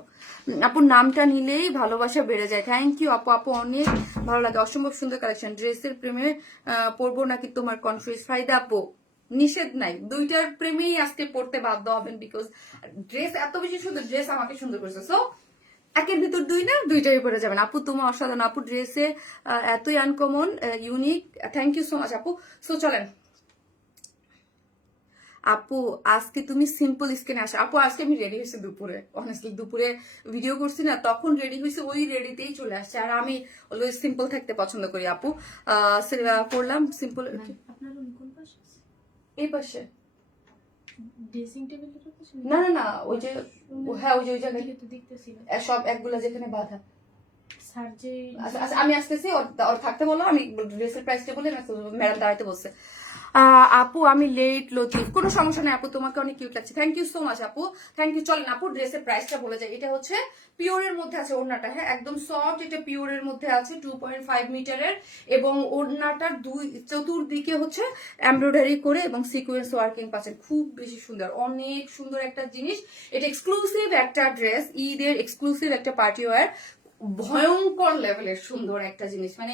আপুর নামটা নিলেই ভালোবাসা বেড়ে যায়। থ্যাংক ইউ আপু, আপু অনেক ভালো লাগে, অসম্ভব সুন্দর কালেকশন। ড্রেসের প্রেমে পড়বো নাকি তোমার কনফিউজ? ফাইদা আপু নিষেধ নাই, দুইটার প্রেমেই আজকে পড়তে বাধ্য হবেন, বিকজ ড্রেস এত বেশি সুন্দর, ড্রেস আমাকে সুন্দর করেছে। সো একের ভিতর দুই না, দুইটাই পরে যাবেন আপু। তোমার অসাধারণ আপু, ড্রেসে এতই uncommon unique. Thank you so much আপু। সো চলেন আপু, আজকে তুমি সিম্পল স্কিনে আসো আপু। আজকে আমি রেডি হয়েছি দুপুরে, অনেস্টলি দুপুরে ভিডিও করছি না, তখন রেডি হয়েছে, ওই রেডিতেই চলে আসছে। আর আমি অলওয়েজ সিম্পল থাকতে পছন্দ করি আপু। পরলাম সিম্পল। আপনার রুম কোন পাশে আছে? এই পাশে। ড্রেসিং টেবিলের পাশে? না না না, ওই যে হ্যাঁ ওই যে ওই জায়গায় তো দেখতেছি সব একগুলা যেখানে বাঁধা। স্যার যে আচ্ছা আচ্ছা, আমি আসতেছি, ওর থাকতে বলো, আমি ড্রেসের প্রাইসটা বলে ম্যাডাম দাঁড়াইতে বলছে। আপু আমি লেট লতিফ, কোনো সমস্যা নেই আপু, তোমাকে অনেক কিউট লাগছে। থ্যাংক ইউ সো মাচ আপু, থ্যাংক ইউ। চলেন আপু ড্রেসের প্রাইসটা বলে যায়। এটা হচ্ছে পিওরের মধ্যে আছে ওড়নাটা, হ্যাঁ একদম সফট, এটা পিওরের মধ্যে আছে 2.5 মিটারের, এবং ওড়নাটার চতুর্দিকে হচ্ছে এমব্রয়ডারি করে এবং সিকোয়েন্স ওয়ার্কিং পাচ্ছেন। খুব বেশি সুন্দর, অনেক সুন্দর একটা জিনিস। এটা এক্সক্লুসিভ একটা ড্রেস, ঈদের এক্সক্লুসিভ একটা পার্টি ওয়্যার, ভয়ঙ্কর লেভেলের সুন্দর একটা জিনিস। মানে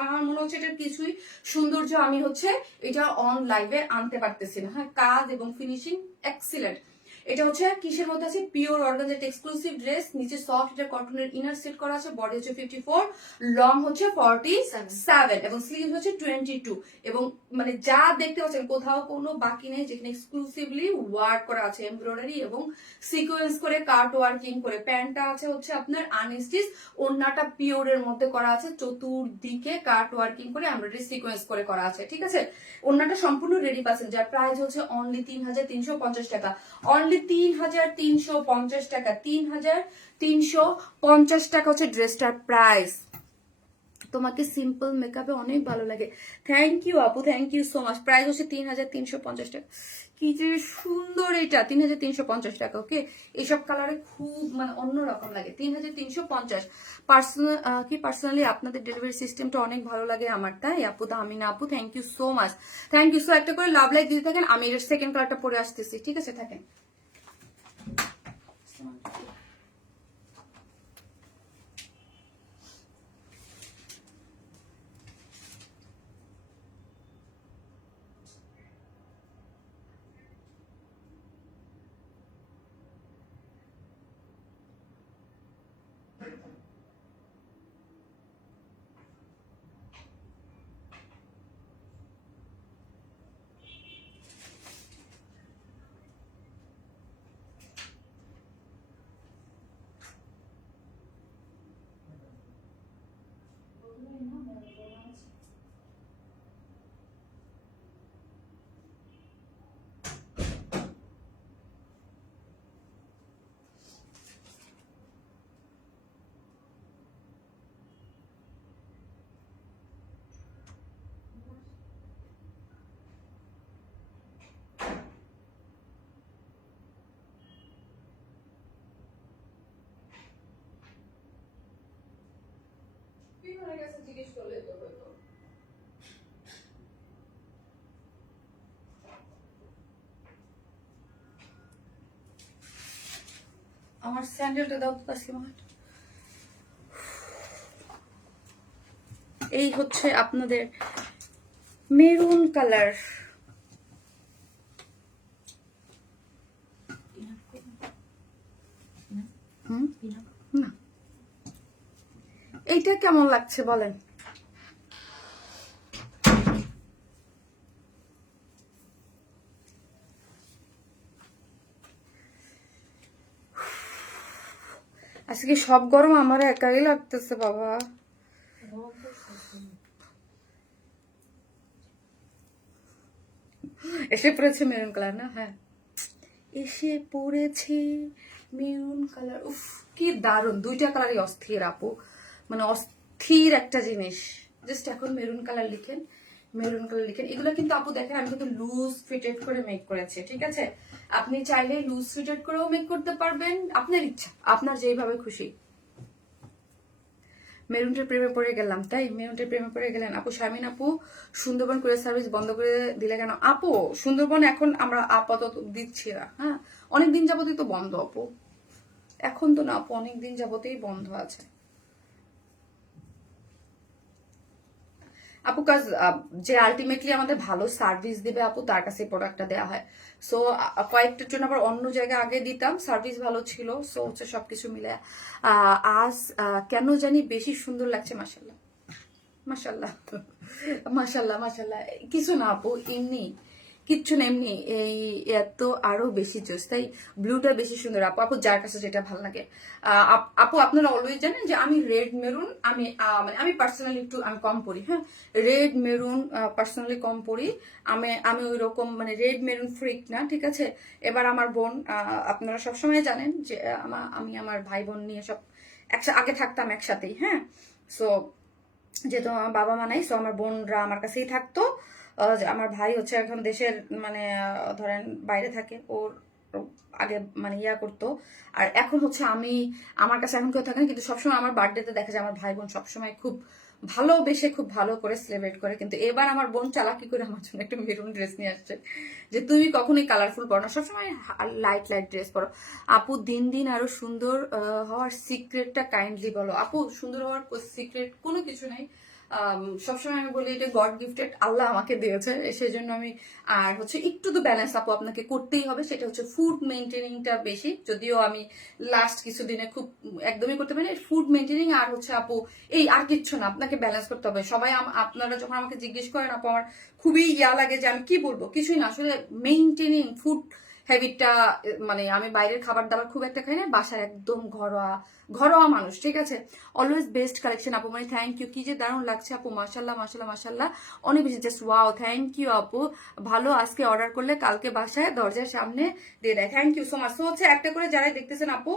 আমার মনে হচ্ছে এটার কিছুই সৌন্দর্য আমি হচ্ছে এটা অন লাইভে আনতে পারতেছি না। হ্যাঁ, কাজ এবং ফিনিশিং এক্সিলেন্ট। এটা হচ্ছে কিসের মধ্যে আছে, পিওর অর্গানজা এক্সক্লুসিভ ড্রেস, নিচে সফট এটা কটনের ইনার সেট করা আছে, বডি হচ্ছে 54, লং হচ্ছে 47 এবং স্লিভ হচ্ছে 22। এবং মানে যা দেখতে পাচ্ছেন কোথাও কোনো বাকি নেই, যেখানে এক্সক্লুসিভলি ওয়ার্ক করা আছে এমব্রয়ডারি এবং সিকোয়েন্স করে কাট ওয়ার্কিং করে। প্যান্টটা আছে হচ্ছে আপনার আনস্টিচ, ওড়নাটা পিওরের মধ্যে করা আছে, চতুর্দিকে কাট ওয়ার্কিং করে এমব্রয়ডারি সিকোয়েন্স করে করা আছে। ঠিক আছে, ওড়নাটা সম্পূর্ণ রেডি পাচ্ছেন, যার প্রাইস হচ্ছে অনলি 3350 টাকা, অনলি 3350 টাকা, 3350 টাকা হচ্ছে ড্রেসটার প্রাইস। তোমাকে সিম্পল মেকআপে অনেক ভালো লাগে, থ্যাংক ইউ আপু, thank you so much. Price হচ্ছে 3350 টাকা। কি যে সুন্দর এটা, 3350 টাকা। ওকে, এইসব কালারে খুব মানে অন্যরকম লাগে। 3350 পার্সোনালি আপনাদের ডেলিভারি সিস্টেমটা অনেক ভালো লাগে আমার, তাই আপু। আমিনা আপু, thank you so much, thank you. So একটা করে লাভ লাইক দিতে থাকেন, আমি এর সেকেন্ড কালারটা পরে আসতেছি। ঠিক আছে, থাকেন। জিজ্ঞেস করলে তো হয়তো। আমার স্যান্ডেলটা দাও তো তাসলিমা। এই হচ্ছে আপনাদের মেরুন কালার। না, এইটা কেমন লাগছে বলেন? আজকে সব গরম আমার একাই লাগতেছে বাবা। এসে পড়েছে মেরুন কালার না? হ্যাঁ, এসে পড়েছে মেরুন কালার। উফ কি দারুণ, দুইটা কালারই অস্থির আপু, মানে অস্থির একটা জিনিস। জাস্ট এখন মেরুন কালার লিখেন, মেরুন কালার লিখেন। এগুলো কিন্তু আপু দেখেন আমি কিন্তু লুজ ফিটেড করে মেক করেছি। ঠিক আছে, আপনি চাইলে লুজ ফিটেড করেও মেক করতে পারবেন, আপনার ইচ্ছা, আপনার যেইভাবে খুশি। মেরুনটার প্রেমে পড়ে গেলাম, তাই মেরুনটার প্রেমে পড়ে গেলেন আপু। শারমিন আপু, সুন্দরবন কুরিয়ার সার্ভিস বন্ধ করে দিলে কেন? আপু সুন্দরবন এখন আমরা আপাতত দিচ্ছি না, হ্যাঁ অনেকদিন যাবতই তো বন্ধ আপু, এখন তো না আপু, অনেকদিন যাবতেই বন্ধ আছে। আপু কাজ যে আলটিমেটলি আমাদের ভালো সার্ভিস দিবে আপু তার কাছে প্রোডাক্টটা দেওয়া হয়। সো কয়েকটার জন্য আবার অন্য জায়গায় আগে দিতাম, সার্ভিস ভালো ছিল, সো হচ্ছে সবকিছু মিলে আজ কেন জানি বেশি সুন্দর লাগছে। মাশাল্লাহ মাশাল্লাহ মাশাল্লাহ মাশাল্লাহ। কিছু না আপু, এমনি কিচ্ছু না, এমনি এই এত আরো বেশি জোস, তাই ব্লুটা বেশি সুন্দর আপু। আপু যার কাছে যেটা ভালো লাগে। আপু আপনারা অলওয়েজ জানেন যে আমি রেড মেরুন, আমি মানে আমি পার্সোনালি একটু আমি কম পরি, হ্যাঁ রেড মেরুন পার্সোনালি কম পরি। আমি ওই রকম মানে রেড মেরুন ফ্রিক না, ঠিক আছে। এবার আমার বোন, আপনারা সবসময় জানেন যে আমি আমার ভাই বোন নিয়ে সব আগে থাকতাম একসাথেই, হ্যাঁ। সো যেহেতু আমার বাবা মা নাই, সো আমার বোনরা আমার কাছেই থাকতো। যে আমার ভাই হচ্ছে এখন দেশের মানে ধরেন বাইরে থাকে, ওর আগে মানে ইয়া করতো। আর এখন হচ্ছে আমি, আমার কাছে এখন কেউ থাকে না, কিন্তু সবসময় আমার বার্থডেতে দেখা যায় আমার ভাই বোন সবসময় খুব ভালোবেসে খুব ভালো করে সেলিব্রেট করে। কিন্তু এবার আমার বোন চালাকি করে আমার জন্য একটা মেরুন ড্রেস নিয়ে আসছে, যে তুমি কখনোই কালারফুল পরো না, সবসময় লাইট লাইট ড্রেস পরো। আপু দিন দিন আরো সুন্দর হওয়ার সিক্রেটটা কাইন্ডলি বলো। আপু সুন্দর হওয়ার সিক্রেট কোনো কিছু নাই। সবসময় আমি বলি এটা গড গিফটেড, আল্লাহ আমাকে দিয়েছে, সেই জন্য আমি। আর হচ্ছে একটু তো ব্যালেন্স আপু আপনাকে করতেই হবে, সেটা হচ্ছে ফুড মেনটেনিংটা বেশি, যদিও আমি লাস্ট কিছুদিনে খুব একদমই করতে পারি ফুড মেনটেনিং। আর হচ্ছে আপু এই আর কিচ্ছু না, আপনাকে ব্যালেন্স করতে হবে। সবাই আপনারা যখন আমাকে জিজ্ঞেস করেন আপু আমার খুবই ইয়া লাগে যে আমি কি বলবো, কিছুই না আসলে মেনটেনিং ফুড হ্যাবিটটা। মানে আমি বাইরের খাবার দাবার খুব একটা খাই না, বাসার একদম ঘরোয়া ঘরোয়া মানুষ, ঠিক আছে। অলওয়েজ বেস্ট কালেকশন আপু, মানে থ্যাংক ইউ, কি যে দারুণ লাগছে আপু, মাশাল্লাহ মাশাল্লাহ মাশাল্লাহ, অনেক বেশি জাস্ট ওয়াও, থ্যাংক ইউ আপু। ভালো, আজকে অর্ডার করলে কালকে বাসায় দরজার সামনে দিয়ে দেয়, থ্যাংক ইউ সো মাচ। তো হচ্ছে একটা করে যারাই দেখতেছেন আপু,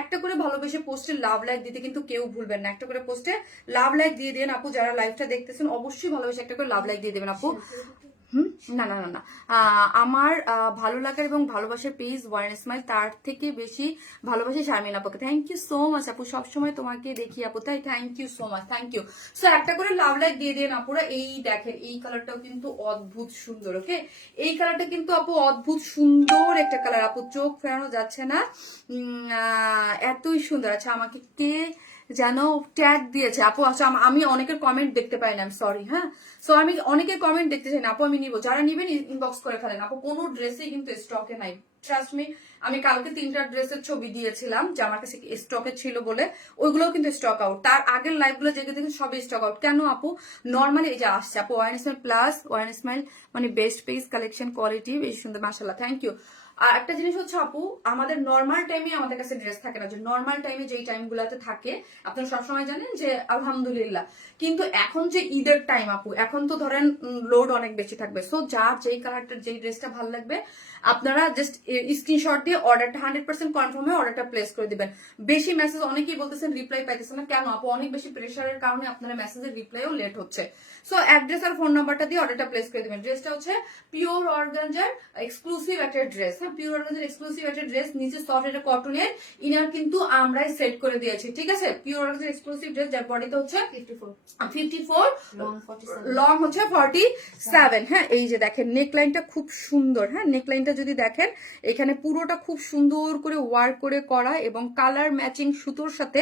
একটা করে ভালোবেসে পোস্টে লাভ লাইক দিতে কিন্তু কেউ ভুলবেন না, একটা করে পোস্টে লাভ লাইক দিয়ে দেন আপু। যারা লাইভটা দেখতেছেন অবশ্যই ভালোবেসে একটা করে লাভ লাইক দিয়ে দেবেন আপু। না না না না, আমার ভালো লাগার এবং ভালোবাসার পেজ ওয়ারেন স্মাইল, তার থেকে বেশি ভালোবাসি শারমিন আপুকে। থ্যাংক ইউ সো মাচ আপু, সবসময় তোমাকে দেখি আপু, তাই thank you so much, thank you. So একটা করে লাভ লাইক দিয়ে দেন আপুরা। এই দেখেন এই কালারটাও কিন্তু অদ্ভুত সুন্দর, ওকে। এই কালারটা কিন্তু আপু অদ্ভুত সুন্দর একটা কালার আপু, চোখ ফেরানো যাচ্ছে না, এতই সুন্দর। আচ্ছা আমাকে কে যেন ট্যাগ দিয়েছে আপু, আচ্ছা আমি অনেকের কমেন্ট দেখতে পাই না, আমি সরি, হ্যাঁ। সো আমি অনেকের কমেন্ট দেখতে চাই না আপু, আমি নিবো, যারা নিবেন ইনবক্স করে ফেলেন আপু। কোনো ড্রেসই কিন্তু স্টকে নাই, ট্রাস্ট মি। আমি কালকে 3টা ড্রেসের ছবি দিয়েছিলাম যে আমার কাছে স্টকে ছিল বলে, ওইগুলোও কিন্তু স্টক আউট। তার আগের লাইভগুলো যেগুলো দেখেন সবই স্টক আউট। কেন আপু? নর্মালি এই যে আসছে আপু, Warren smile plus, Warren smile মানে বেস্ট পেজ কালেকশন, কোয়ালিটি বেশি সুন্দর, মাশাআল্লাহ, থ্যাংক ইউ। আর একটা জিনিস হচ্ছে আপু, আমাদের নর্মাল টাইমে আমাদের কাছে ড্রেস থাকে না, যে নর্মাল টাইমে যেই টাইমগুলোতে থাকে আপনারা সবসময় জানেন যে আলহামদুলিল্লাহ। কিন্তু এখন যে ঈদের টাইম আপু, এখন তো ধরেন লোড অনেক বেশি থাকবে। সো যার যেই কালারটা যেই ড্রেসটা ভালো লাগবে আপনারা জাস্ট স্ক্রিনশট দিয়ে অর্ডারটা 100% কনফার্ম হয়ে অর্ডারটা প্লেস করে দিবেন। বেশি মেসেজ অনেকেই বলতেছেন রিপ্লাই পাইতেছেন না, কেন আপু? অনেক বেশি প্রেশারের কারণে আপনারা মেসেজের রিপ্লাইও লেট হচ্ছে। সো অ্যাড্রেস আর ফোন নাম্বারটা দিয়ে অর্ডারটা প্লেস করে দিবেন। ড্রেসটা হচ্ছে পিওর অর্গানজার এক্সক্লুসিভ একটা ড্রেস, হ্যাঁ পিওর অর্গানজার এক্সক্লুসিভ একটা ড্রেস, নিচে সফট একটা কটনের ইনার কিন্তু আমরাই সেট করে দিয়েছি, ঠিক আছে। পিওর অর্গানজার এক্সক্লুসিভ ড্রেস, যার বডিতে হচ্ছে 54, লং হচ্ছে 47, হ্যাঁ। এই যে দেখেন নেকলাইনটা খুব সুন্দর, হ্যাঁ নেকলাইনটা যদি দেখেন এখানে পুরোটা খুব সুন্দর করে ওয়ার্ক করে করা, এবং কালার ম্যাচিং সুতোর সাথে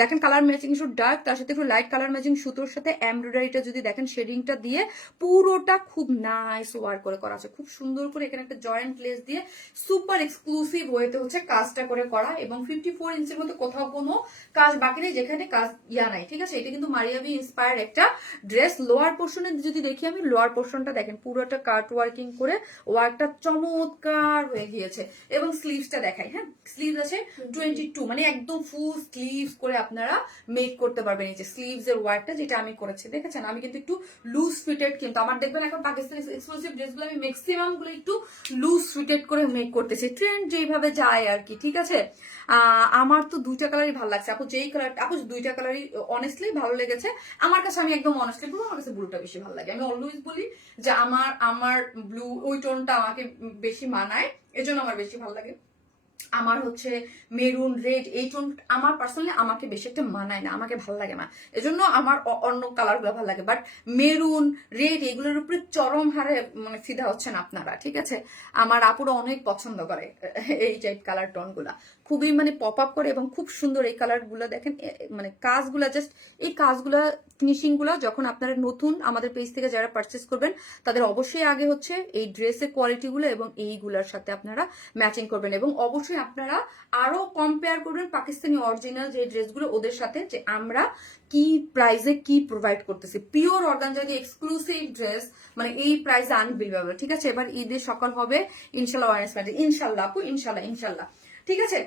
দেখেন, কালার ম্যাচিং সুতো ডার্ক, তার সাথে একটু লাইট কালার ম্যাচিং সুতোর সাথে এমব্রয়ডারিটা যদি দেখেন শেডিংটা দিয়ে পুরোটা খুব নাইস ওয়ার্ক করে করা আছে, খুব সুন্দর করে এখানে একটা জয়েন্ট লেস দিয়ে সুপার এক্সক্লুসিভ ওয়েতে হচ্ছে কাজটা করে করা, এবং 54 ইঞ্চির মতো কোথাও কোনো কাজ বাকি নেই, যেখানে কাজ ইয়া নাই, ঠিক আছে। এটা কিন্তু মারিয়াবি ইন্সপায়ার্ড একটা ড্রেস। লোয়ার পোর্শনে যদি দেখি আমি, লোয়ার পোর্শনটা দেখেন পুরোটা কাট ওয়ার্কিং করে ওয়ার্কটা চমৎকার হয়ে গিয়েছে, এবং স্লিভসটা দেখাই, হ্যাঁ স্লিভস আছে 22, মানে একদম ফুল স্লিভস করে আপনারা মেক করতে পারবেন। এই যে স্লিভস এর ওয়ার্কটা যেটা আমি করেছি দেখেছেন, আমি কিন্তু একটু লুজ ফিটেড, কিন্তু আমার দেখবেন এখন পাকিস্তানি এক্সক্লুসিভ ড্রেসগুলো আমি ম্যাক্সিমাম গুলো একটু লুজ ফিটেড করে মেক করতেছি, ট্রেন্ড যেভাবে যায় আর কি, ঠিক আছে। আমার তো দুইটা কালারই ভালো লাগছে আপু, যেই কালার আপু দুইটা কালারই অনেস্টলি ভালো লেগেছে আমার কাছে। আমি একদম অনেস্টলি বলবো, আমার কাছে ব্লুটা বেশি ভালো লাগে। আমি অলওয়েজ বলি যে আমার ব্লু ওই টোনটা আমাকে বেশি মানায়, এজন্য আমার বেশি ভালো লাগে। আমার হচ্ছে মেরুন রেড এই টোন আমার পার্সোনালি আমাকে বেশি একটা মানায় না, আমাকে ভালো লাগে না, এজন্য আমার অন্য কালার গুলো ভালো লাগে। বাট মেরুন রেড এগুলোর উপরে চরম হারে মানে ফিদা হচ্ছেন আপনারা, ঠিক আছে। আমার আপুরা অনেক পছন্দ করে এই টাইপ কালার টোন গুলা, খুবই মানে পপ আপ করে এবং খুব সুন্দর এই কালারগুলো দেখেন, মানে কাজগুলা জাস্ট এই কাজগুলা ফিনিশিং গুলা যখন আপনারা নতুন আমাদের পেজ থেকে যারা পারচেস করবেন তাদের অবশ্যই আগে হচ্ছে এই ড্রেসের কোয়ালিটিগুলো এবং এইগুলোর সাথে আপনারা ম্যাচিং করবেন এবং অবশ্যই আপনারা আরো কম্পেয়ার করবেন পাকিস্তানি অরিজিনাল যে ড্রেসগুলো ওদের সাথে, যে আমরা কি প্রাইসে কি প্রোভাইড করতেছি। পিওর অর্গানজা দিয়ে এক্সক্লুসিভ ড্রেস মানে এই প্রাইসে আনবিলিভেবল। ঠিক আছে, এবার ঈদের সকাল হবে ইনশাল্লাহ, ইনশাল্লাহ আপু, ইনশাল্লাহ ইনশাল্লাহ। ঠিক আছে,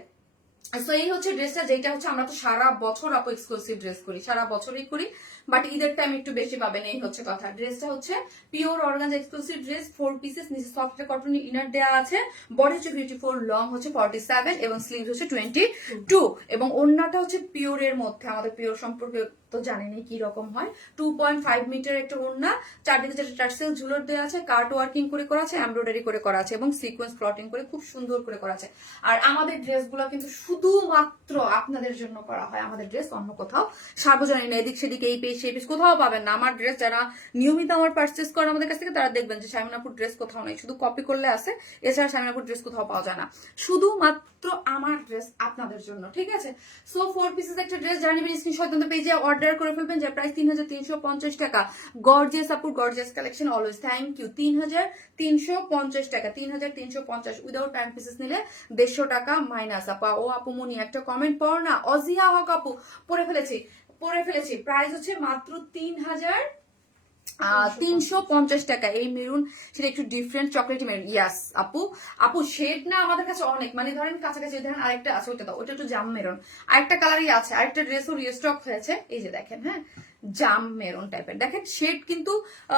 সো এই হচ্ছে ড্রেসটা, যেটা হচ্ছে আমরা তো সারা বছর আপু এক্সক্লুসিভ ড্রেস করি, সারা বছরই করি, বাট ঈদের টাইম একটু বেশি পাবেন, এই হচ্ছে কথা। ড্রেসটা হচ্ছে pure organza exclusive dress, 4 pieces, নিচে সফট কটন ইনার দেওয়া আছে, বডি হচ্ছে 54, লং হচ্ছে 47 এবং স্লিভস হচ্ছে 22 এবং ওড়নাটা হচ্ছে পিওরের মধ্যে। আমাদের পিওর সম্পর্কে তো জানেনি কি রকম হয়, 2.5 মিটার একটা ওড়না, চারদিকে যেটা টার্সেল ঝুলর দেওয়া আছে, কার্ট ওয়ার্কিং করে করা আছে, এমব্রয়ডারি করে করা আছে এবং সিকোয়েন্স প্লটিং করে খুব সুন্দর করে করা আছে। আর আমাদের ড্রেসগুলো কিন্তু শুধুমাত্র আপনাদের জন্য করা হয়, আমাদের ড্রেস অন্য কোথাও সার্বজনীন না, এদিক সেদিকে এই পেজ সেই পেজ কোথাও পাবেন না। আমার ড্রেস যারা নিয়মিত আমার পারচেস করেন আমাদের কাছ থেকে তারা দেখবেন যে শাইমিনাপুর ড্রেস কোথাও নেই, শুধু কপি করলে আছে, এছাড়া শাইমিনাপুর ড্রেস কোথাও পাওয়া যায় না, শুধুমাত্র আমার ড্রেস আপনাদের জন্য। ঠিক আছে, সো 4 পিসেস একটা ড্রেস জানিবেন, স্ক্রিনশট দিতে পেজে অর্ডার করে ফেলবেন, যার প্রাইস 3350 টাকা। গর্জিয়াস আপুর gorgeous collection always, thank you. 3350 টাকা, 3350 উইদাউট প্যান্ট পিসেস নিলে 150 টাকা মাইনাস। আপা ও আপু মনি একটা কমেন্ট পড় না, অজিয়া হক আপু পড়ে ফেলেছি, প্রাইস হচ্ছে মাত্র 350 টাকা। এই মেরুন সেটা একটু ডিফারেন্ট চকলেটি মেরুন, ইয়াস আপু, আপু শেড না আমাদের কাছে অনেক, মানে ধরেন কাছাকাছি ধরেন আরেকটা আছে, ওইটা দাও, ওটা একটু জাম মেরুন, আরেকটা কালারই আছে, আরেকটা ড্রেসও রিস্টক হয়েছে, এই যে দেখেন, হ্যাঁ জাম মেরুন টাইপের, দেখেন শেড কিন্তু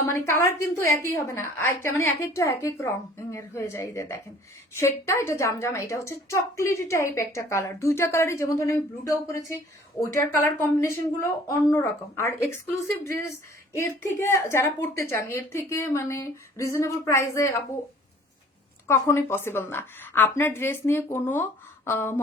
মানে কালার কিন্তু একই হবে না, একটা মানে এক একটা এক এক রং এর হয়ে যায়। এদের দেখেন শেডটা, এটা জাম জাম, এটা হচ্ছে চকলেটি টাইপ একটা কালার, দুইটা কালারই, যেমন ধরেন আমি ব্লুটাও করেছি, ওইটার কালার কম্বিনেশন গুলো অন্যরকম। আর এক্সক্লুসিভ ড্রেস এর থেকে যারা পড়তে চান, এর থেকে মানে রিজনেবল প্রাইসে আপু কখনোই পসিবল না। আপনার ড্রেস নিয়ে কোনো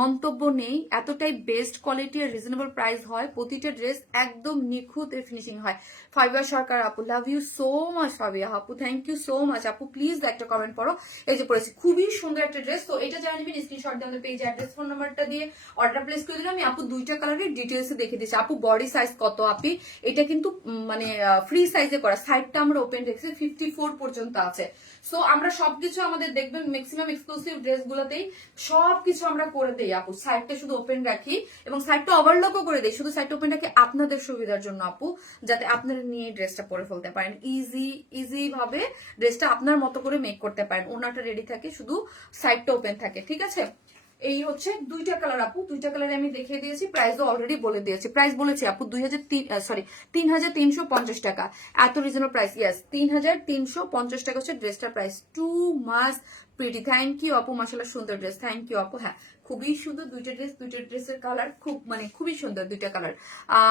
মন্তব্য নেই, এতটাই বেস্ট কোয়ালিটি আর রিজনেবল প্রাইস হয়, প্রতিটা ড্রেস একদম নিখুঁত এর ফিনিশিং হয়। ফাইবার সরকার আপু, love you so much Fabia আপু, থ্যাংক ইউ সো মাচ আপু, প্লিজ একটা কমেন্ট করো। এই যে পড়েছি, খুবই সুন্দর একটা ড্রেস। তো এটা জানিয়ে নিবেন, স্ক্রিনশট দিয়ে আমাদের পেজ অ্যাড্রেস ফোন নাম্বারটা দিয়ে অর্ডার প্লেস করে দিলাম। আমি আপু দুইটা কালারের ডিটেলসে দেখে দিচ্ছি। আপু বডি সাইজ কত আপি, এটা কিন্তু মানে ফ্রি সাইজে করা, সাইডটা আমরা ওপেন রেখেছি, 54 পর্যন্ত আছে। সো আমরা সবকিছু আমাদের দেখবেন ম্যাক্সিমাম এক্সক্লুসিভ ড্রেস গুলোতেই সবকিছু আমরা করে দেই আপু, সাইডটা শুধু ওপেন রাখি এবং সাইডটা ওভারলকও করে দেই, শুধু সাইডটা ওপেন রাখি আপনাদের সুবিধার জন্য আপু, যাতে আপনারা নিয়ে ড্রেসটা পরে ফেলতে পারেন, ইজি ভাবে ড্রেসটা আপনার মতো করে মেক করতে পারেন। ওনাটা রেডি থাকে, শুধু সাইডটা ওপেন থাকে। ঠিক আছে, এই হচ্ছে দুইটা কালার আপু, দুইটা কালারে আমি দেখিয়ে দিয়েছি, প্রাইসও অলরেডি বলে দিয়েছি। প্রাইস বলেছি আপু 3350 টাকা, এত রিজনেবল প্রাইস। ইয়েস 3350 টাকা হচ্ছে ড্রেসটার price, too much pretty. Thank you আপু, মাশাআল্লাহ সুন্দর ড্রেস, থ্যাংক ইউ আপু। হ্যাঁ খুবই সুন্দর দুইটা ড্রেস, দুইটা ড্রেসের কালার খুব মানে খুবই সুন্দর দুইটা কালার।